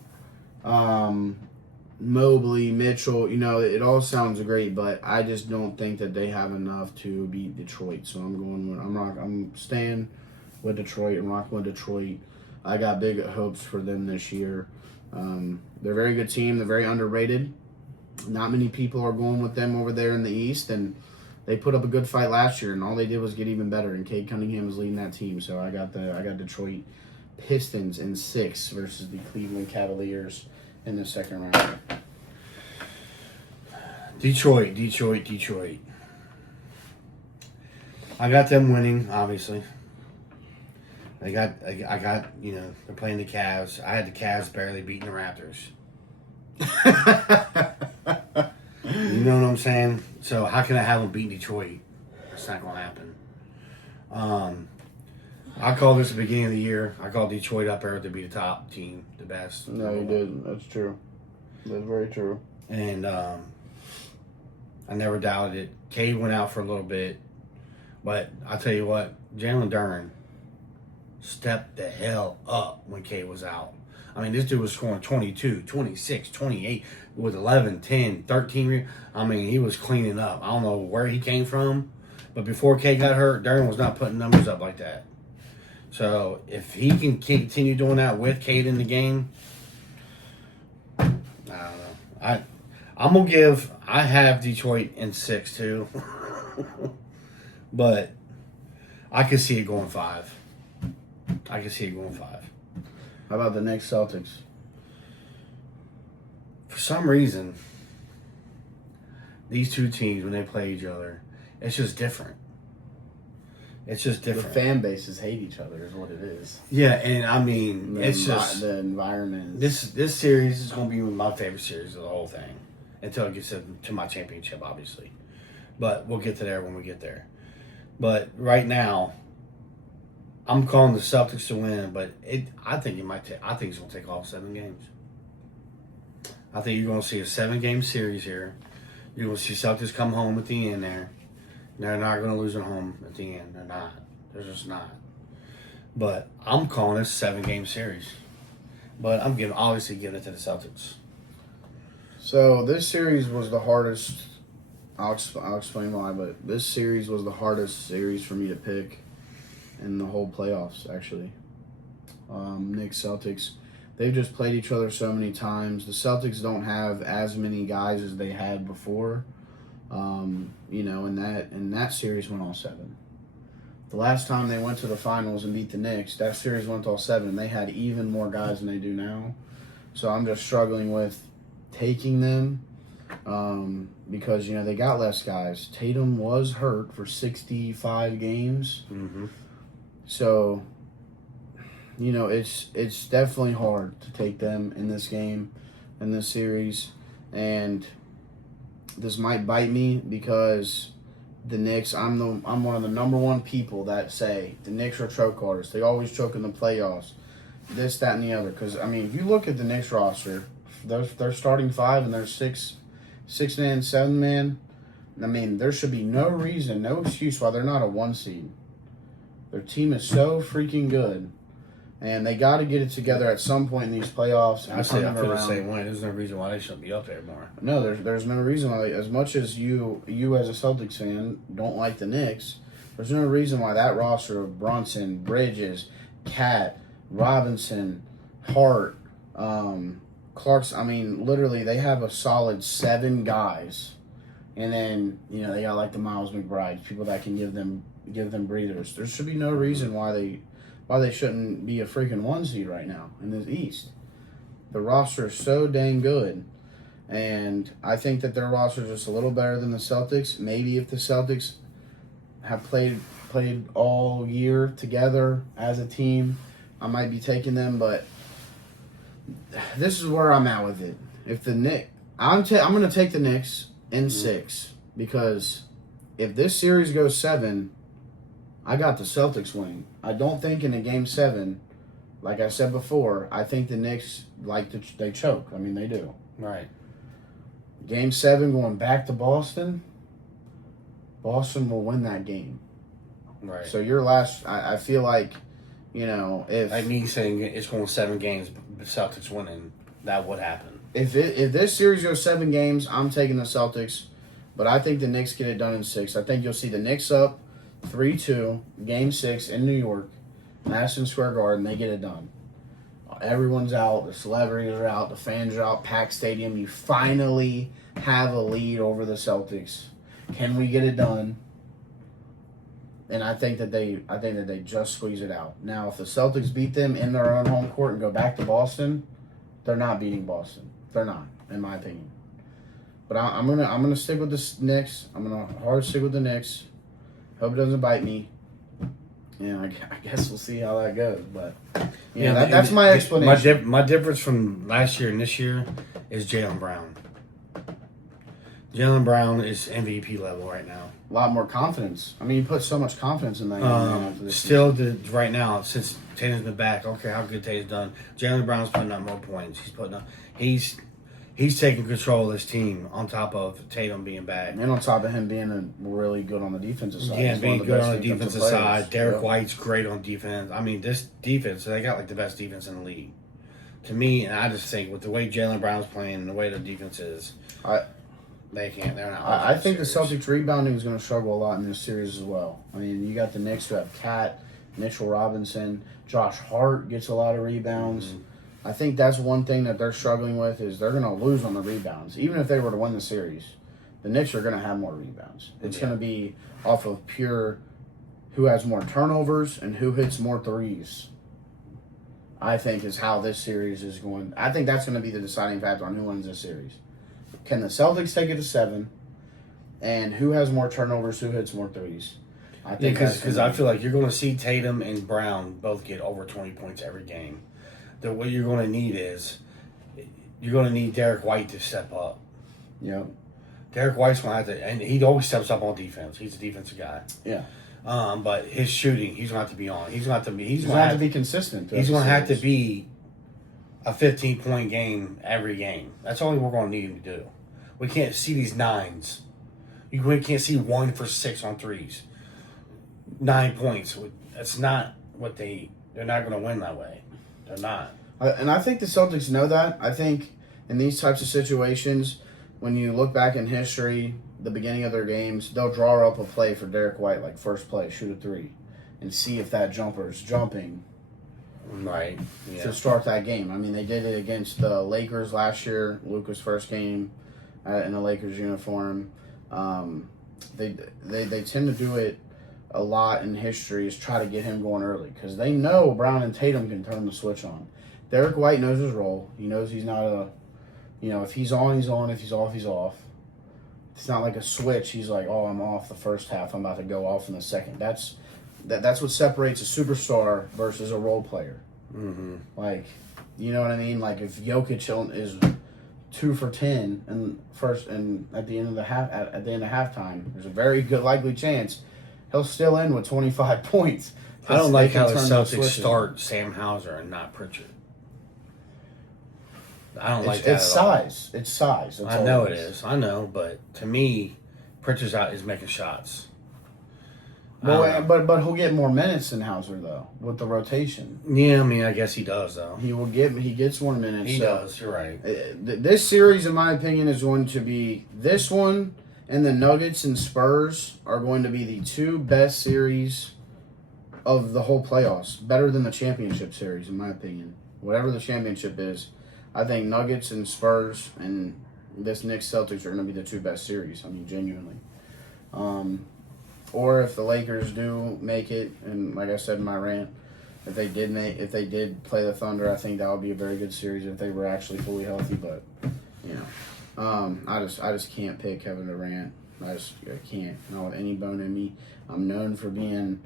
Mobley, Mitchell, it all sounds great, but I just don't think that they have enough to beat Detroit. So I'm staying with Detroit and rocking with Detroit. I got big hopes for them this year. They're a very good team. They're very underrated. Not many people are going with them over there in the East, and they put up a good fight last year, and all they did was get even better. And Cade Cunningham is leading that team, so I got Detroit Pistons in 6 versus the Cleveland Cavaliers in the second round. Detroit. I got them winning, obviously. I got, they're playing the Cavs. I had the Cavs barely beating the Raptors. You know what I'm saying? So how can I have them beat Detroit? That's not going to happen. I called this the beginning of the year. I called Detroit up there to be the top team, the best. No, you didn't. That's true. That's very true. And I never doubted it. Cade went out for a little bit. But I'll tell you what, Jalen Duren stepped the hell up when Cade was out. I mean, this dude was scoring 22, 26, 28 with 11, 10, 13. I mean, he was cleaning up. I don't know where he came from. But before Cade got hurt, Duren was not putting numbers up like that. So if he can continue doing that with Cade in the game, I don't know. I have Detroit in 6 too. But I could see it going 5. How about the Knicks Celtics? For some reason, these two teams, when they play each other, it's just different. The fan bases hate each other is what it is. Yeah, and I mean, the environment. This series is going to be my favorite series of the whole thing until it gets to my championship, obviously. But we'll get to there when we get there. But right now, I'm calling the Celtics to win. But I think it's going to take all 7 games. I think you're going to see a 7-game series here. You're going to see Celtics come home at the end there. They're not going to lose at home at the end. They're not. They're just not. But I'm calling this a 7-game series. But I'm obviously giving it to the Celtics. So this series was the hardest. I'll explain why, but this series was the hardest series for me to pick in the whole playoffs, actually. Knicks, Celtics, they've just played each other so many times. The Celtics don't have as many guys as they had before. And that series went all 7. The last time they went to the finals and beat the Knicks, that series went all 7. They had even more guys than they do now. So I'm just struggling with taking them. Because they got less guys. Tatum was hurt for 65 games. Mm-hmm. So, it's definitely hard to take them in this game, in this series, and this might bite me because the Knicks. I'm one of the number one people that say the Knicks are choke artists. They always choke in the playoffs. This, that, and the other. Because if you look at the Knicks roster, they're starting 5 and they're 6-man, 7-man. There should be no reason, no excuse why they're not a 1 seed. Their team is so freaking good, and they got to get it together at some point in these playoffs. I feel the same way. There's no reason why they shouldn't be up there more. No, there's no reason why. As much as you as a Celtics fan don't like the Knicks, there's no reason why that roster of Brunson, Bridges, Cat, Robinson, Hart, Clark's. Literally, they have a solid 7 guys, and then they got like the Miles McBride, people that can give them breathers. There should be no reason why they shouldn't be a freaking 1 seed right now in the East. The roster is so dang good, and I think that their roster is just a little better than the Celtics. Maybe if the Celtics have played all year together as a team, I might be taking them, but. This is where I'm at with it. If the Knicks, I'm going to take the Knicks in 6 because if this series goes 7, I got the Celtics winning. I don't think in a game 7, like I said before, I think the Knicks they choke. They do. Right. Game 7 going back to Boston. Boston will win that game. Right. So your last, I feel like. If like me saying it's going 7 games, the Celtics winning, that would happen. if this series goes 7 games, I'm taking the Celtics, but I think the Knicks get it done in 6. I think you'll see the Knicks up 3-2, Game 6 in New York, Madison Square Garden. They get it done. Everyone's out. The celebrities are out. The fans are out. Packed stadium. You finally have a lead over the Celtics. Can we get it done? And I think that they just squeeze it out. Now, if the Celtics beat them in their own home court and go back to Boston, they're not beating Boston. They're not, in my opinion. But I'm gonna stick with the Knicks. I'm gonna hard stick with the Knicks. Hope it doesn't bite me. Yeah, I guess we'll see how that goes. But that's my explanation. My difference from last year and this year is Jaylen Brown. Jaylen Brown is MVP level right now. A lot more confidence. I mean, you put so much confidence in that. Right now, since Tatum's been back, I don't care how good Tatum's done. Jaylen Brown's putting up more points. He's taking control of this team on top of Tatum being back. And on top of him being really good on the defensive side. Yeah, being good on the defensive side. Derek White's great on defense. I mean, this defense, they got like the best defense in the league. To me, and I just think with the way Jaylen Brown's playing and the way the defense is, they're not. I think the Celtics rebounding is going to struggle a lot in this series as well. I mean, you got the Knicks who have Cat, Mitchell Robinson, Josh Hart gets a lot of rebounds. Mm-hmm. I think that's one thing that they're struggling with is they're going to lose on the rebounds. Even if they were to win the series, the Knicks are going to have more rebounds. It's going to be off of pure who has more turnovers and who hits more threes. I think is how this series is going. I think that's going to be the deciding factor on who wins this series. Can the Celtics take it to 7? And who has more turnovers, who hits more threes? I think because I feel like you're going to see Tatum and Brown both get over 20 points every game. What you're going to need is you're going to need Derek White to step up. Yep. Derek White's going to have to, and he always steps up on defense. He's a defensive guy. Yeah. But his shooting, he's going to have to be on. He's going to have to be consistent. He's going to have to be a 15-point game every game. That's all we're going to need him to do. We can't see these 9s. We can't see 1 for 6 on 3s. 9 points. That's not what they're not going to win that way. They're not. And I think the Celtics know that. I think in these types of situations, when you look back in history, the beginning of their games, they'll draw up a play for Derek White, like first play, shoot a 3, and see if that jumper is jumping. Right. Yeah. To start that game. I mean, they did it against the Lakers last year, Luka's first game in a Lakers uniform. They tend to do it a lot in history is try to get him going early because they know Brown and Tatum can turn the switch on. Derek White knows his role. He knows he's not if he's on, he's on. If he's off, he's off. It's not like a switch. He's like, oh, I'm off the first half. I'm about to go off in the second. That's what separates a superstar versus a role player. Mm-hmm. Like, you know what I mean? Like if Jokic is 2 for 10 and at the end of halftime, there's a very good likely chance he'll still end with 25 points. I don't like how the Celtics start Sam Hauser and not Pritchard. I don't like that it's at all. Size. It's size. I know it is. I know, but to me, Pritchard's out is making shots. Well, but he'll get more minutes than Hauser though with the rotation. Yeah, I mean, I guess he does though. He gets more minutes. He does. You're right. This series, in my opinion, is going to be this one. And the Nuggets and Spurs are going to be the 2 best series of the whole playoffs. Better than the championship series, in my opinion. Whatever the championship is, I think Nuggets and Spurs and this Knicks Celtics are going to be the 2 best series. I mean, genuinely. Or if the Lakers do make it, and like I said in my rant, if they did play the Thunder, I think that would be a very good series if they were actually fully healthy. But I just can't pick Kevin Durant. I can't. Not with any bone in me. I'm known for being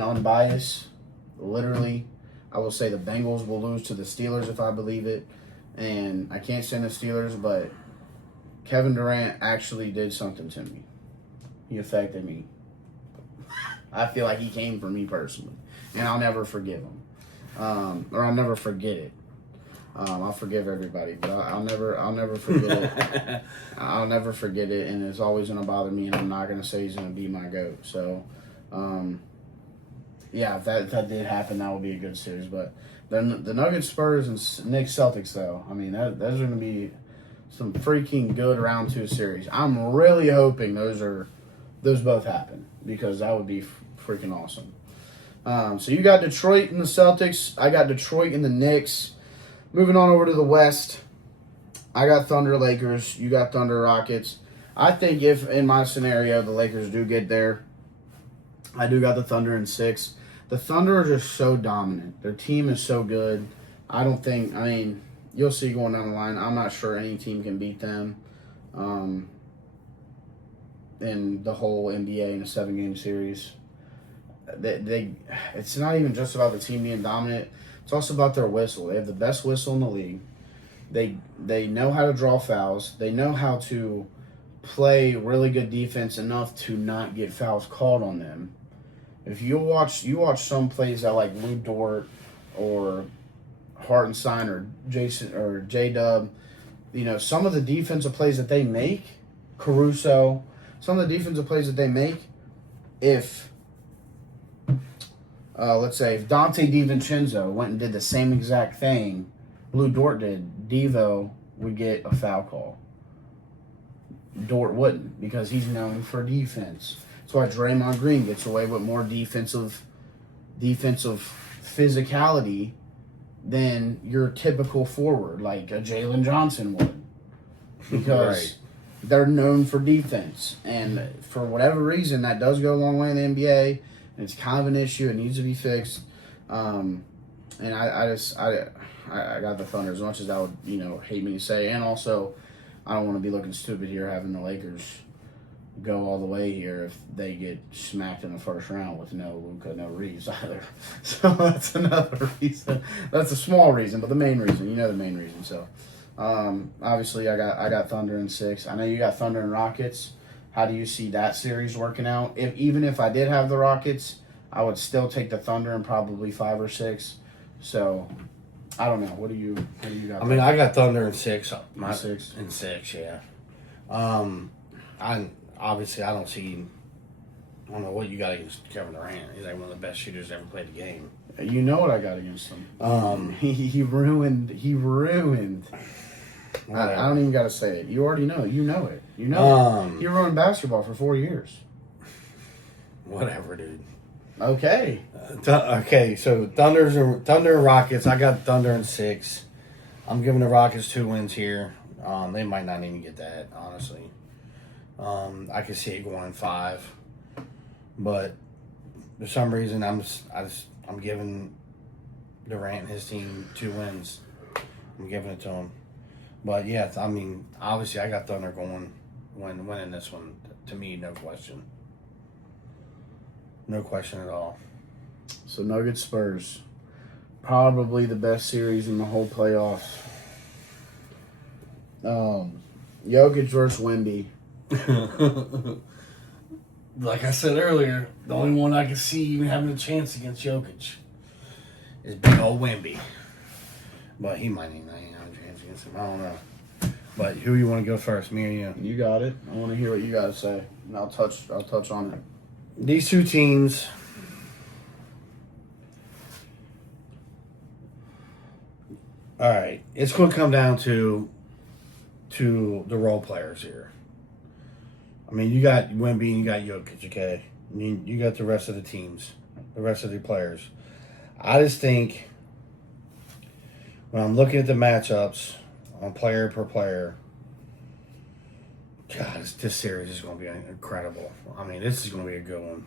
unbiased. Literally, I will say the Bengals will lose to the Steelers if I believe it, and I can't stand the Steelers, but Kevin Durant actually did something to me. He affected me. I feel like he came for me personally, and I'll never forgive him, or I'll never forget it. I'll forgive everybody, but I'll never forget it. I'll never forget it, and it's always going to bother me, and I'm not going to say he's going to be my GOAT. So, if that did happen, that would be a good series. But Then the Nuggets, Spurs, and Knicks, Celtics, though. I mean, those are going to be some freaking good round 2 series. I'm really hoping those both happen because that would be freaking awesome. So you got Detroit and the Celtics. I got Detroit and the Knicks. Moving on over to the West, I got Thunder, Lakers. You got Thunder, Rockets. I think if in my scenario the Lakers do get there, I do got the Thunder in 6. The Thunder are just so dominant. Their team is so good. I mean, you'll see going down the line. I'm not sure any team can beat them in the whole NBA in a 7-game series. It's not even just about the team being dominant. It's also about their whistle. They have the best whistle in the league. They know how to draw fouls. They know how to play really good defense enough to not get fouls called on them. If you watch some plays that like Lou Dort or Hartenstein or Jason or J-Dub, some of the defensive plays that they make, Caruso, some of the defensive plays that they make, if let's say if Dante DiVincenzo went and did the same exact thing Lou Dort did, Devo would get a foul call. Dort wouldn't because he's known for defense. That's why Draymond Green gets away with more defensive physicality than your typical forward like a Jalen Johnson would, because Right. they're known for defense. And for whatever reason, that does go a long way in the NBA, and it's kind of an issue. It needs to be fixed. And I got the Thunder, as much as that would hate me to say, and also I don't want to be looking stupid here having the Lakers go all the way here if they get smacked in the first round with no Luka, no Reeves either. So that's another reason. That's a small reason, but the main reason, the main reason. So obviously I got Thunder in 6. I know you got Thunder and Rockets. How do you see that series working out? Even if I did have the Rockets, I would still take the Thunder in probably 5 or 6. So I don't know. What do you got? I mean, I got Thunder in 6. In 6. In 6, yeah. I don't see. I don't know what you got against Kevin Durant. He's like one of the best shooters ever played the game. You know what I got against him. He ruined. I don't even got to say it. You already know. You know it. You know it. He ruined basketball for 4 years. Whatever, dude. Okay. Okay, so Thunder and Rockets. I got Thunder in 6. I'm giving the Rockets 2 wins here. They might not even get that, honestly. I could see it going in 5, but for some reason I'm giving Durant and his team 2 wins. I'm giving it to him. But yeah, I mean, obviously I got Thunder winning this one. To me, no question. No question at all. So Nuggets Spurs, probably the best series in the whole playoffs. Jokic versus Wemby. Like I said earlier, the only one I can see even having a chance against Jokic is big old Wemby. But he might even have a chance against him. I don't know. But who you want to go first, me or you? You got it. I want to hear what you got to say, and I'll touch on it. These 2 teams. All right, it's going to come down to the role players here. I mean, you got Wemby and you got Jokic, okay? You got the rest of the teams, the rest of the players. I just think when I'm looking at the matchups on player per player, God, this series is going to be incredible. I mean, this is going to be a good one.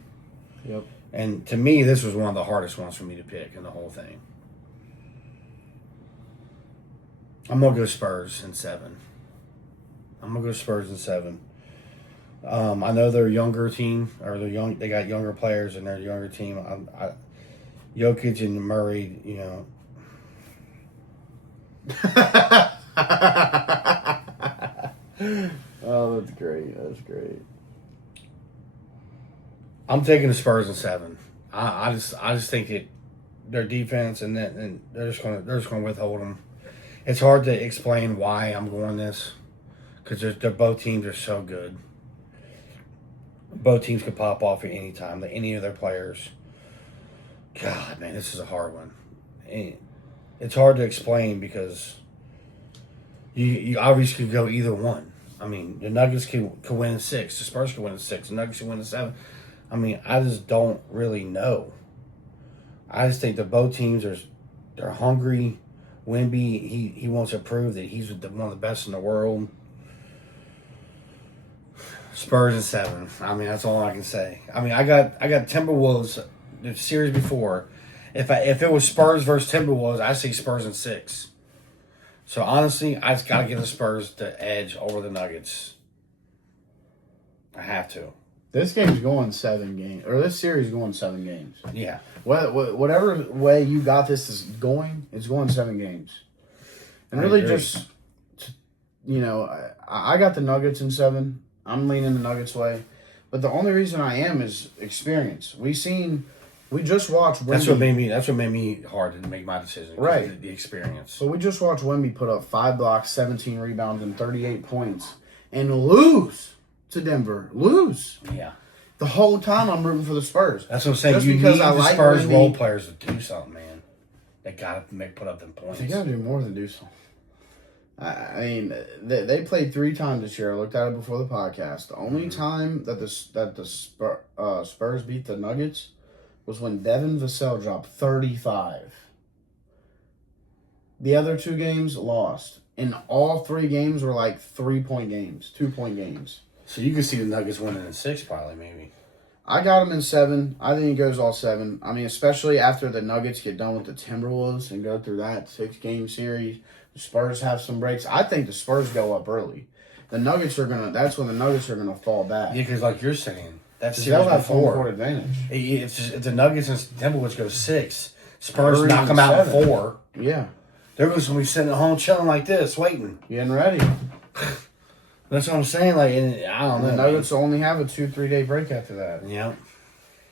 Yep. And to me, this was one of the hardest ones for me to pick in the whole thing. I'm going to go Spurs in 7. I know they're a younger team, or they got younger players and they're a younger team. Jokic and Murray, Oh, that's great. That's great. I'm taking the Spurs in 7. I just think that their defense and they're just gonna withhold them. It's hard to explain why I'm going this, because they're both teams are so good. Both teams could pop off at any time. Any of their players. God, man, this is a hard one. it's hard to explain because you obviously could go either one. I mean, the Nuggets could win in 6. The Spurs could win in 6. The Nuggets could win in 7. I mean, I just don't really know. I just think that both teams they're hungry. Wemby, he wants to prove that he's one of the best in the world. Spurs in 7. I mean, that's all I can say. I mean, I got Timberwolves the series before. If it was Spurs versus Timberwolves, I say Spurs in 6. So honestly, I just gotta give the Spurs the edge over the Nuggets. I have to. This game's going 7 games, or this series is going 7 games. Yeah. Whatever way you got this is going, it's going 7 games. And I really agree. just, I got the Nuggets in 7. I'm leaning the Nuggets way. But the only reason I am is experience. We just watched Wemby. That's what made me hard to make my decision. Right. The experience. So we just watched Wemby put up 5 blocks, 17 rebounds, and 38 points. And lose to Denver. Lose. Yeah. The whole time I'm rooting for the Spurs. That's what I'm saying. Just You because need I the like Spurs Wemby- role players to do something, man. They gotta put up them points. They got to do more than do something. I mean, they played 3 times this year. I looked at it before the podcast. The only time that the Spurs beat the Nuggets was when Devin Vassell dropped 35. The other 2 games lost. And all 3 games were like 3-point games, 2-point games. So you can see the Nuggets winning in 6, probably, maybe. I got them in 7. I think it goes all 7. I mean, especially after the Nuggets get done with the Timberwolves and go through that 6-game series. The Spurs have some breaks. I think the Spurs go up early. That's when the Nuggets are gonna fall back. Yeah, because like you're saying, that's Because series they'll have home court before. advantage. If the Nuggets and Timberwolves go 6, Spurs Or knock even them out in 7. 4. Yeah, They're going to be sitting at home chilling like this, waiting. getting ready. That's what I'm saying. Like, and I don't And the know. Nuggets only have a 2-3 day break after that Yeah.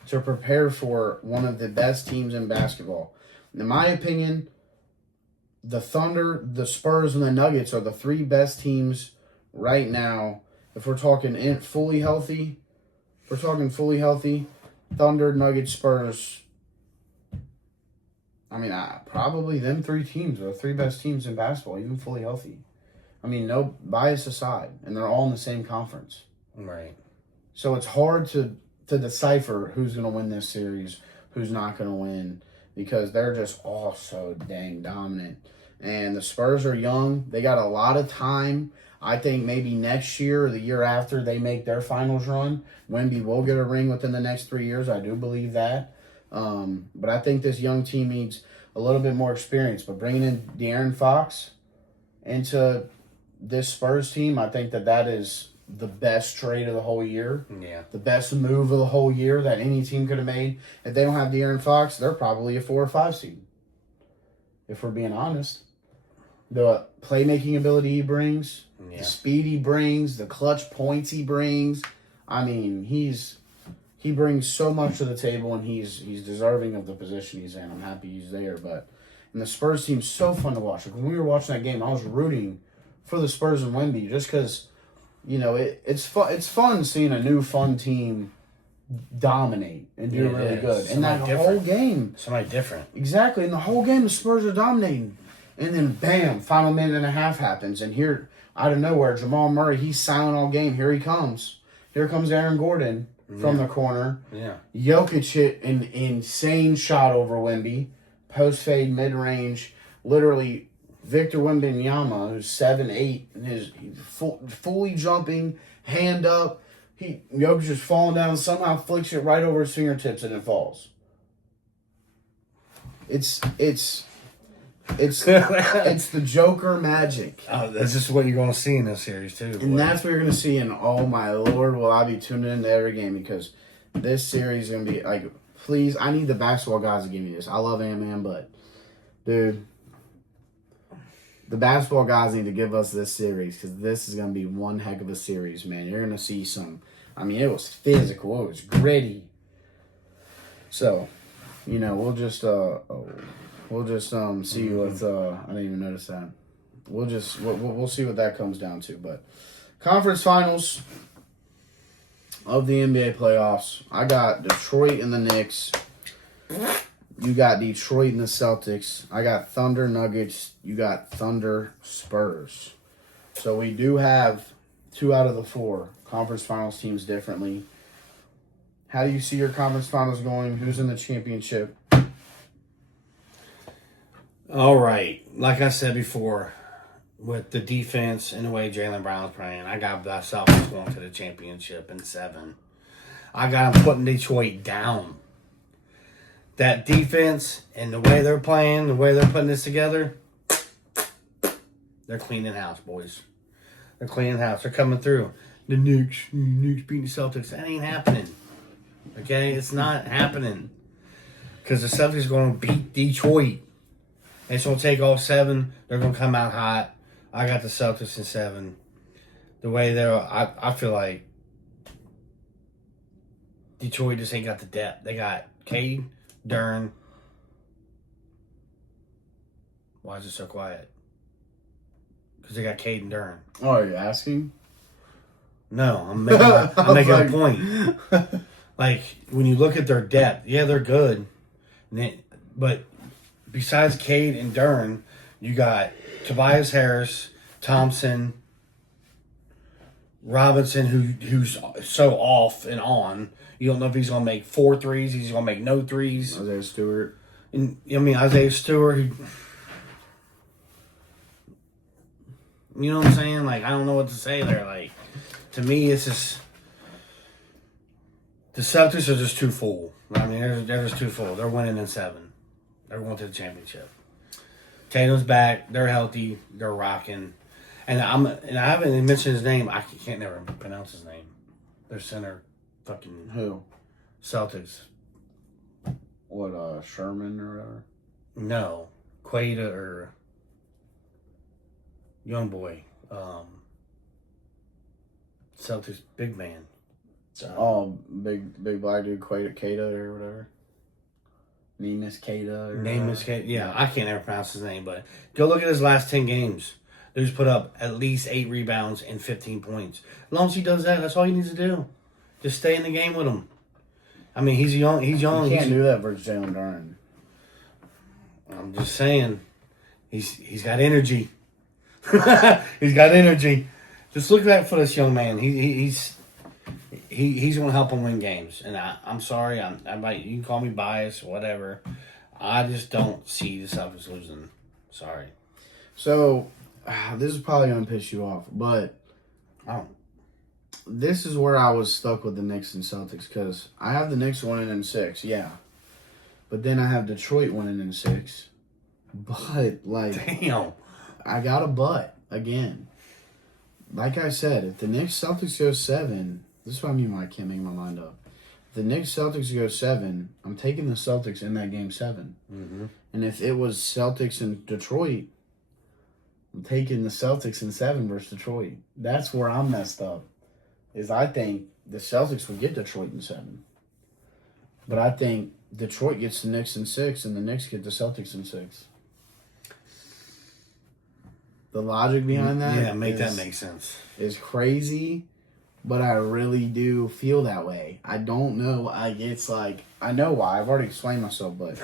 to prepare for one of the best teams in basketball. In my opinion, the Thunder, the Spurs, and the Nuggets are the 3 best teams right now. If we're talking fully healthy, Thunder, Nuggets, Spurs. I mean, probably them 3 teams are the 3 best teams in basketball, even fully healthy. I mean, no bias aside, and they're all in the same conference. Right. So it's hard to decipher who's going to win this series, who's not going to win, because they're just all so dang dominant. And the Spurs are young. They got a lot of time. I think maybe next year or the year after they make their finals run, Wemby will get a ring within the next 3 years. I do believe that. But I think this young team needs a little bit more experience. But bringing in De'Aaron Fox into this Spurs team, I think that is the best trade of the whole year. Yeah. The best move of the whole year that any team could have made. If they don't have De'Aaron Fox, they're probably a 4 or 5 seed. If we're being honest. The playmaking ability he brings, Yeah. the speed he brings, the clutch points he brings. I mean, he brings so much to the table, and he's deserving of the position he's in. I'm happy he's there. And the Spurs team's so fun to watch. Like when we were watching that game, I was rooting for the Spurs and Wemby just because, it's fun. It's fun seeing a new fun team dominate and do Yeah, it really is. good. And that Something whole different. game, Somebody different. exactly. In the whole game, the Spurs are dominating. And then, bam, final minute and a half happens. And here, out of nowhere, Jamal Murray, he's silent all game. Here he comes. Here comes Aaron Gordon from the corner. Yeah. Jokic hit an insane shot over Wemby. Post fade, mid range. Literally, Victor Wembanyama, who's 7'8", and he's fully jumping, hand up. Jokic is falling down and somehow flicks it right over his fingertips and it falls. It's it's the Joker magic. That's just what you're going to see in this series, too. And boy. that's what you're going to see. And oh my Lord, will I be tuning into every game because this series is going to be like, please, I need the basketball guys to give me this. I love Ant-Man, but dude, the basketball guys need to give us this series because this is going to be one heck of a series, man. You're going to see it was physical. It was gritty. So, we'll just see what, I didn't even notice that. We'll see what that comes down to. But conference finals of the NBA playoffs. I got Detroit and the Knicks. You got Detroit and the Celtics. I got Thunder Nuggets. You got Thunder Spurs. So we do have 2 out of the 4 conference finals teams differently. How do you see your conference finals going? Who's in the championship? All right. Like I said before, with the defense and the way Jaylen Brown's playing, I got the Celtics going to the championship in 7. I got them putting Detroit down. That defense and the way they're playing, the way they're putting this together, they're cleaning house, boys. They're cleaning house. They're coming through. The Knicks beating the Celtics. That ain't happening. Okay? It's not happening. Because the Celtics are going to beat Detroit. It's going to take all 7. They're going to come out hot. I got the Celtics in 7. The way they're, I feel like Detroit just ain't got the depth. They got Cade, Dern. Why is it so quiet? Because they got Cade and Dern. Oh, are you asking? No, I'm making a point. Like, when you look at their depth, yeah, they're good. But besides Cade and Dern, you got Tobias Harris, Thompson, Robinson, who's so off and on. You don't know if he's going to make 4 threes. He's going to make no threes. Isaiah Stewart. And, Isaiah Stewart, you know what I'm saying? Like, I don't know what to say there. Like, to me, it's just, the Celtics are just too full. I mean, they're just too full. They're winning in 7. They're going to the championship. Tatum's back. They're healthy. They're rocking. And I haven't even mentioned his name. I can't never pronounce his name. Their center, fucking Who? Celtics. What, Sherman or whatever? No, Quaida or young boy. Celtics big man. Oh, big black dude, Quaida or whatever. Nemus Quaida. Yeah, I can't ever pronounce his name, but go look at his last 10 games. Dude's put up at least 8 rebounds and 15 points. As long as he does that, that's all he needs to do. Just stay in the game with him. I mean, he's young. You can't do that versus Jaylen Brown. I'm just saying, he's got energy. He's got energy. Just look at that for this young man. He's going to help him win games. And I'm sorry. You can call me biased, whatever. I just don't see the Celtics losing. Sorry. So, this is probably going to piss you off, but this is where I was stuck with the Knicks and Celtics, because I have the Knicks winning in 6, yeah. But then I have Detroit winning in 6. But, Damn. I got a but, again. Like I said, if the Knicks Celtics go 7, this is what I mean when I can't make my mind up. If the Knicks Celtics go 7, I'm taking the Celtics in that game 7. Mm-hmm. And if it was Celtics and Detroit, I'm taking the Celtics in 7 versus Detroit. That's where I'm messed up. Is I think the Celtics would get Detroit in 7. But I think Detroit gets the Knicks in 6 and the Knicks get the Celtics in 6. The logic behind that that make sense. Is crazy, but I really do feel that way. I don't know. I know why. I've already explained myself, but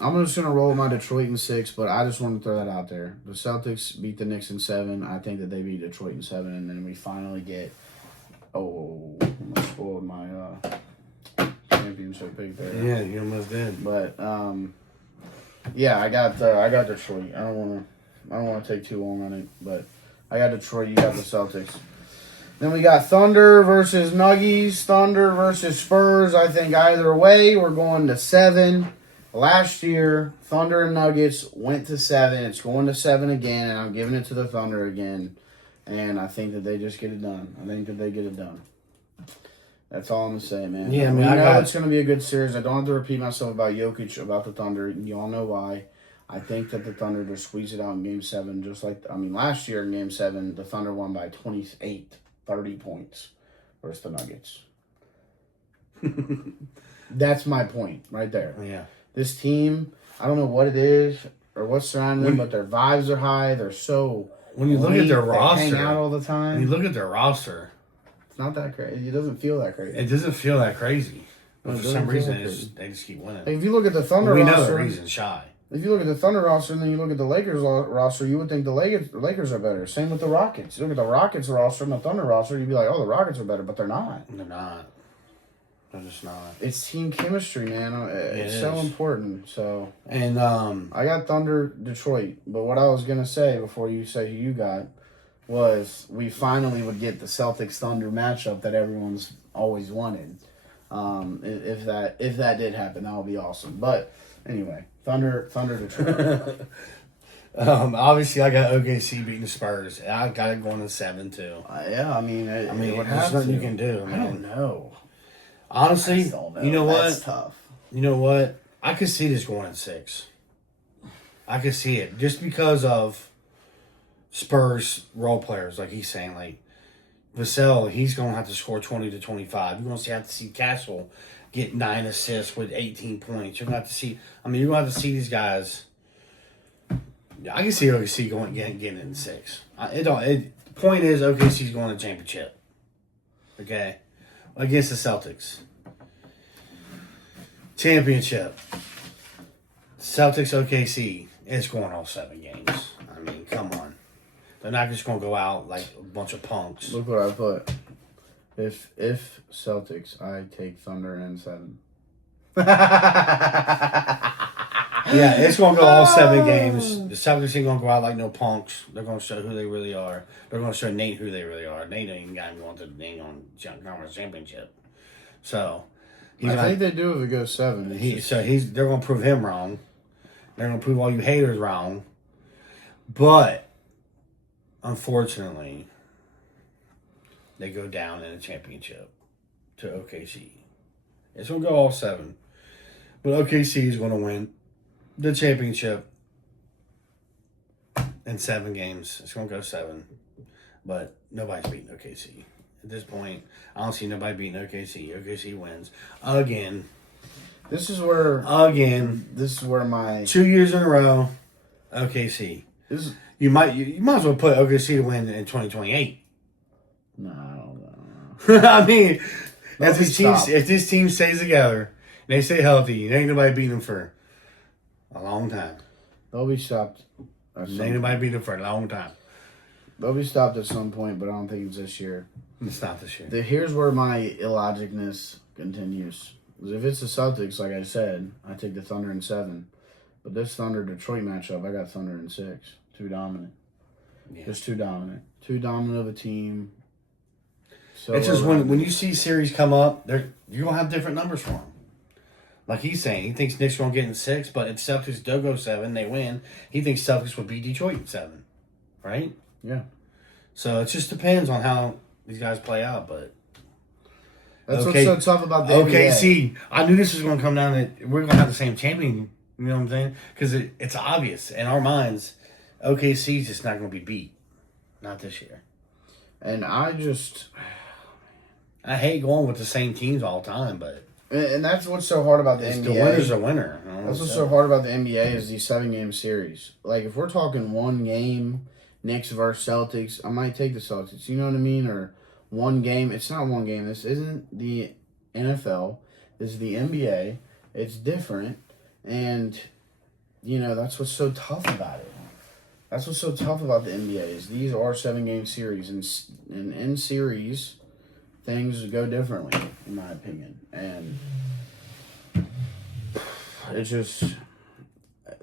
I'm just going to roll my Detroit in 6, but I just want to throw that out there. The Celtics beat the Knicks in 7. I think that they beat Detroit in 7, and then we finally get... Oh, I spoiled my championship pick there. Yeah, you almost did. But, yeah, I got Detroit. I don't want to take too long on it, but I got Detroit. You got the Celtics. Then we got Thunder versus Nuggies. Thunder versus Spurs. I think either way, we're going to 7. Last year, Thunder and Nuggets went to 7. It's going to 7 again, and I'm giving it to the Thunder again. And I think that they just get it done. I think that they get it done. That's all I'm going to say, man. Yeah, I know it's going to be a good series. I don't have to repeat myself about Jokic, about the Thunder. You all know why. I think that the Thunder just squeeze it out in Game 7. Last year in Game 7, the Thunder won by 30 points versus the Nuggets. That's my point right there. Yeah. This team, I don't know what it is or what's surrounding them, but their vibes are high. They're so... When you look at their roster, hang out all the time. When you look at their roster, it's not that crazy. It doesn't feel that crazy. It doesn't feel that crazy. But for some reason, they just keep winning. If you look at the Thunder we roster, know the reason shy. If you look at the Thunder roster and then you look at the Lakers roster, you would think the Lakers are better. Same with the Rockets. You look at the Rockets roster and the Thunder roster, you'd be like, oh, the Rockets are better, but they're not. They're not. They're just not. It's team chemistry, man. It's so important. So, and I got Thunder Detroit, but what I was gonna say before you say who you got was we finally would get the Celtics Thunder matchup that everyone's always wanted. If that did happen, that would be awesome. But anyway, Thunder Detroit. Obviously, I got OKC beating the Spurs. I got it going to 7 too. Yeah, I mean, there's nothing you can do. I don't know. Honestly, Don't know. You know what? That's tough. You know what? I could see this going at 6. I could see it just because of Spurs role players, like he's saying, like Vassell. He's going to have to score 20 to 25. You're going to have to see Castle get 9 assists with 18 points. You're going to have to see. I mean, you're going to have to see these guys. I can see OKC getting in 6. The point is OKC's going to championship. Okay. Against the Celtics. Championship. Celtics OKC. It's going all 7 games. I mean, come on. They're not just going to go out like a bunch of punks. Look what I put. If Celtics, I take Thunder and 7. Yeah, it's going to go all 7 games. The Celtics ain't going to go out like no punks. They're going to show who they really are. They're going to show Nate who they really are. Nate ain't even got him going to the dang on conference championship. So, I think they do if it goes 7. They're going to prove him wrong. They're going to prove all you haters wrong. But, unfortunately, they go down in the championship to OKC. It's going to go all 7. But OKC is going to win the championship in 7 games. It's going to go 7. But nobody's beating OKC. At this point, I don't see nobody beating OKC. OKC wins. Again. This is where my 2 years in a row, OKC. You might as well put OKC to win in 2028. No, I don't know. I mean, if this team stays together, and they stay healthy, there ain't nobody beating them for a long time. They'll be stopped. Ain't nobody beating them for a long time. They'll be stopped at some point, but I don't think it's this year. It's not this year. Here's where my illogicness continues. Because if it's the Celtics, like I said, I take the Thunder in 7. But this Thunder-Detroit matchup, I got Thunder in 6. Too dominant. Yeah. Just too dominant. Too dominant of a team. So it's just when you see series come up, you're going to have different numbers for them. Like he's saying, he thinks Knicks going to get in 6, but if Celtics do go 7, they win. He thinks Celtics will beat Detroit in 7. Right? Yeah. So it just depends on how these guys play out, but that's what's so tough about the NBA. OKC. I knew this was going to come down that we're going to have the same champion. You know what I'm saying? Because it's obvious in our minds, OKC's just not going to be beat. Not this year. And I hate going with the same teams all the time, but and that's what's so hard about the NBA. The winner's a winner. That's what's so hard about the NBA is these 7-game series. Like if we're talking 1 game, Knicks versus Celtics, I might take the Celtics. You know what I mean? Or 1 game. It's not 1 game. This isn't the NFL. This is the NBA. It's different. And, that's what's so tough about it. That's what's so tough about the NBA is these are 7-game series. And in series, things go differently, in my opinion. And it's just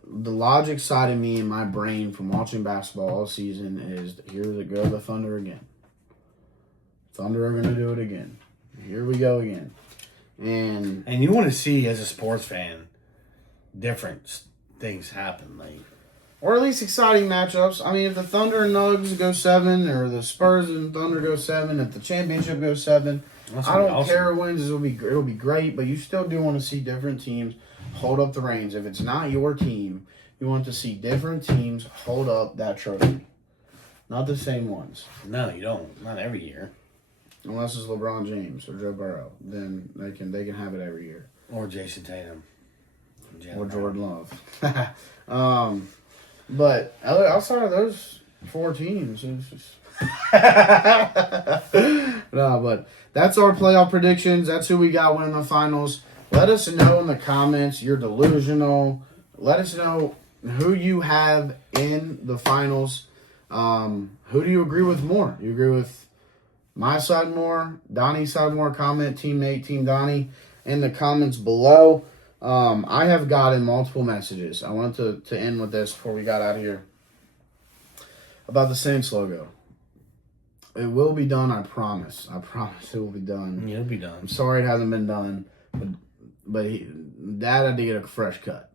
the logic side of me in my brain from watching basketball all season is here they go the Thunder again. Thunder are going to do it again. Here we go again. And you want to see, as a sports fan, different things happen. Or at least exciting matchups. I mean, if the Thunder and Nugs go 7, or the Spurs and Thunder go 7, if the championship goes 7, I don't care who wins. It'll be great, but you still do want to see different teams hold up the reins. If it's not your team, you want to see different teams hold up that trophy. Not the same ones. No, you don't. Not every year. Unless it's LeBron James or Joe Burrow. Then they can have it every year. Or Jason Tatum. Or Jordan Love. But outside of those 4 teams, it's just... No, but that's our playoff predictions. That's who we got winning the finals. Let us know in the comments. You're delusional. Let us know who you have in the finals. Who do you agree with more? You agree with my side more? Donnie's side more? Comment Team Nate, Team Donnie in the comments below. I have gotten multiple messages. I wanted to end with this before we got out of here. About the Saints logo. It will be done, I promise. I promise it will be done. Yeah, it'll be I'm done. sorry it hasn't been done, but Dad had to get a fresh cut.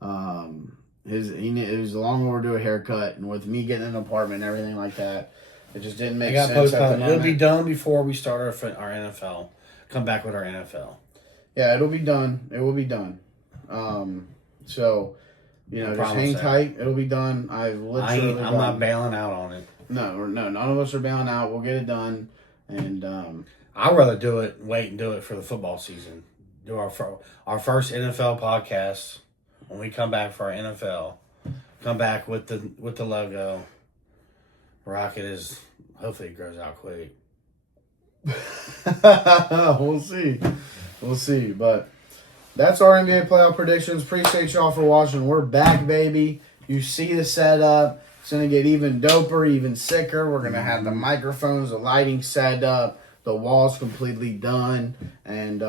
It was long overdue a haircut, and with me getting an apartment and everything like that, it just didn't make sense at the postponed. moment. It'll be done before we start our NFL. Come back with our NFL. Yeah, it'll be done. It will be done. So, just hang tight. It'll be done. I'm not bailing out on it. No, none of us are bailing out. We'll get it done. And I'd rather wait and do it for the football season. Do our first NFL podcast when we come back for our NFL. Come back with the logo. Rocket is hopefully it grows out quick. We'll see. But that's our NBA playoff predictions. Appreciate y'all for watching. We're back, baby. You see the setup. It's going to get even doper, even sicker. We're going to have the microphones, the lighting set up, the walls completely done, and,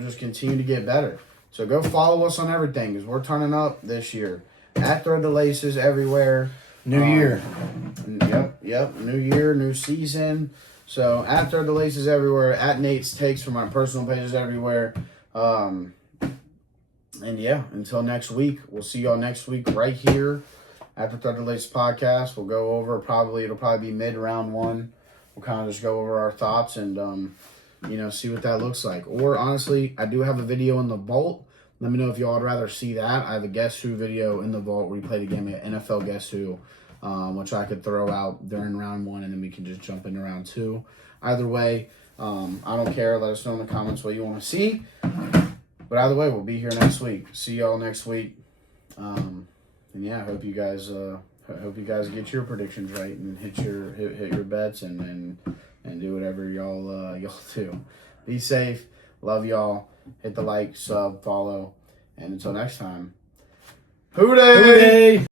just continue to get better. So go follow us on everything because we're turning up this year. At Thread the Laces everywhere. New year. Yep. New year, new season. So at Thread the Laces everywhere. At Nate's Takes for my personal pages everywhere. And yeah, until next week. We'll see y'all next week right here. After Thread the Laces podcast, we'll go over it'll probably be mid-round one. We'll kind of just go over our thoughts and, see what that looks like. Or, honestly, I do have a video in the vault. Let me know if y'all would rather see that. I have a Guess Who video in the vault where we played a game of NFL Guess Who, which I could throw out during round one, and then we can just jump into round two. Either way, I don't care. Let us know in the comments what you want to see. But either way, we'll be here next week. See y'all next week. And yeah, I hope you guys get your predictions right and hit your bets and do whatever y'all do. Be safe. Love y'all. Hit the like, sub, follow, and until next time. Hoo-day!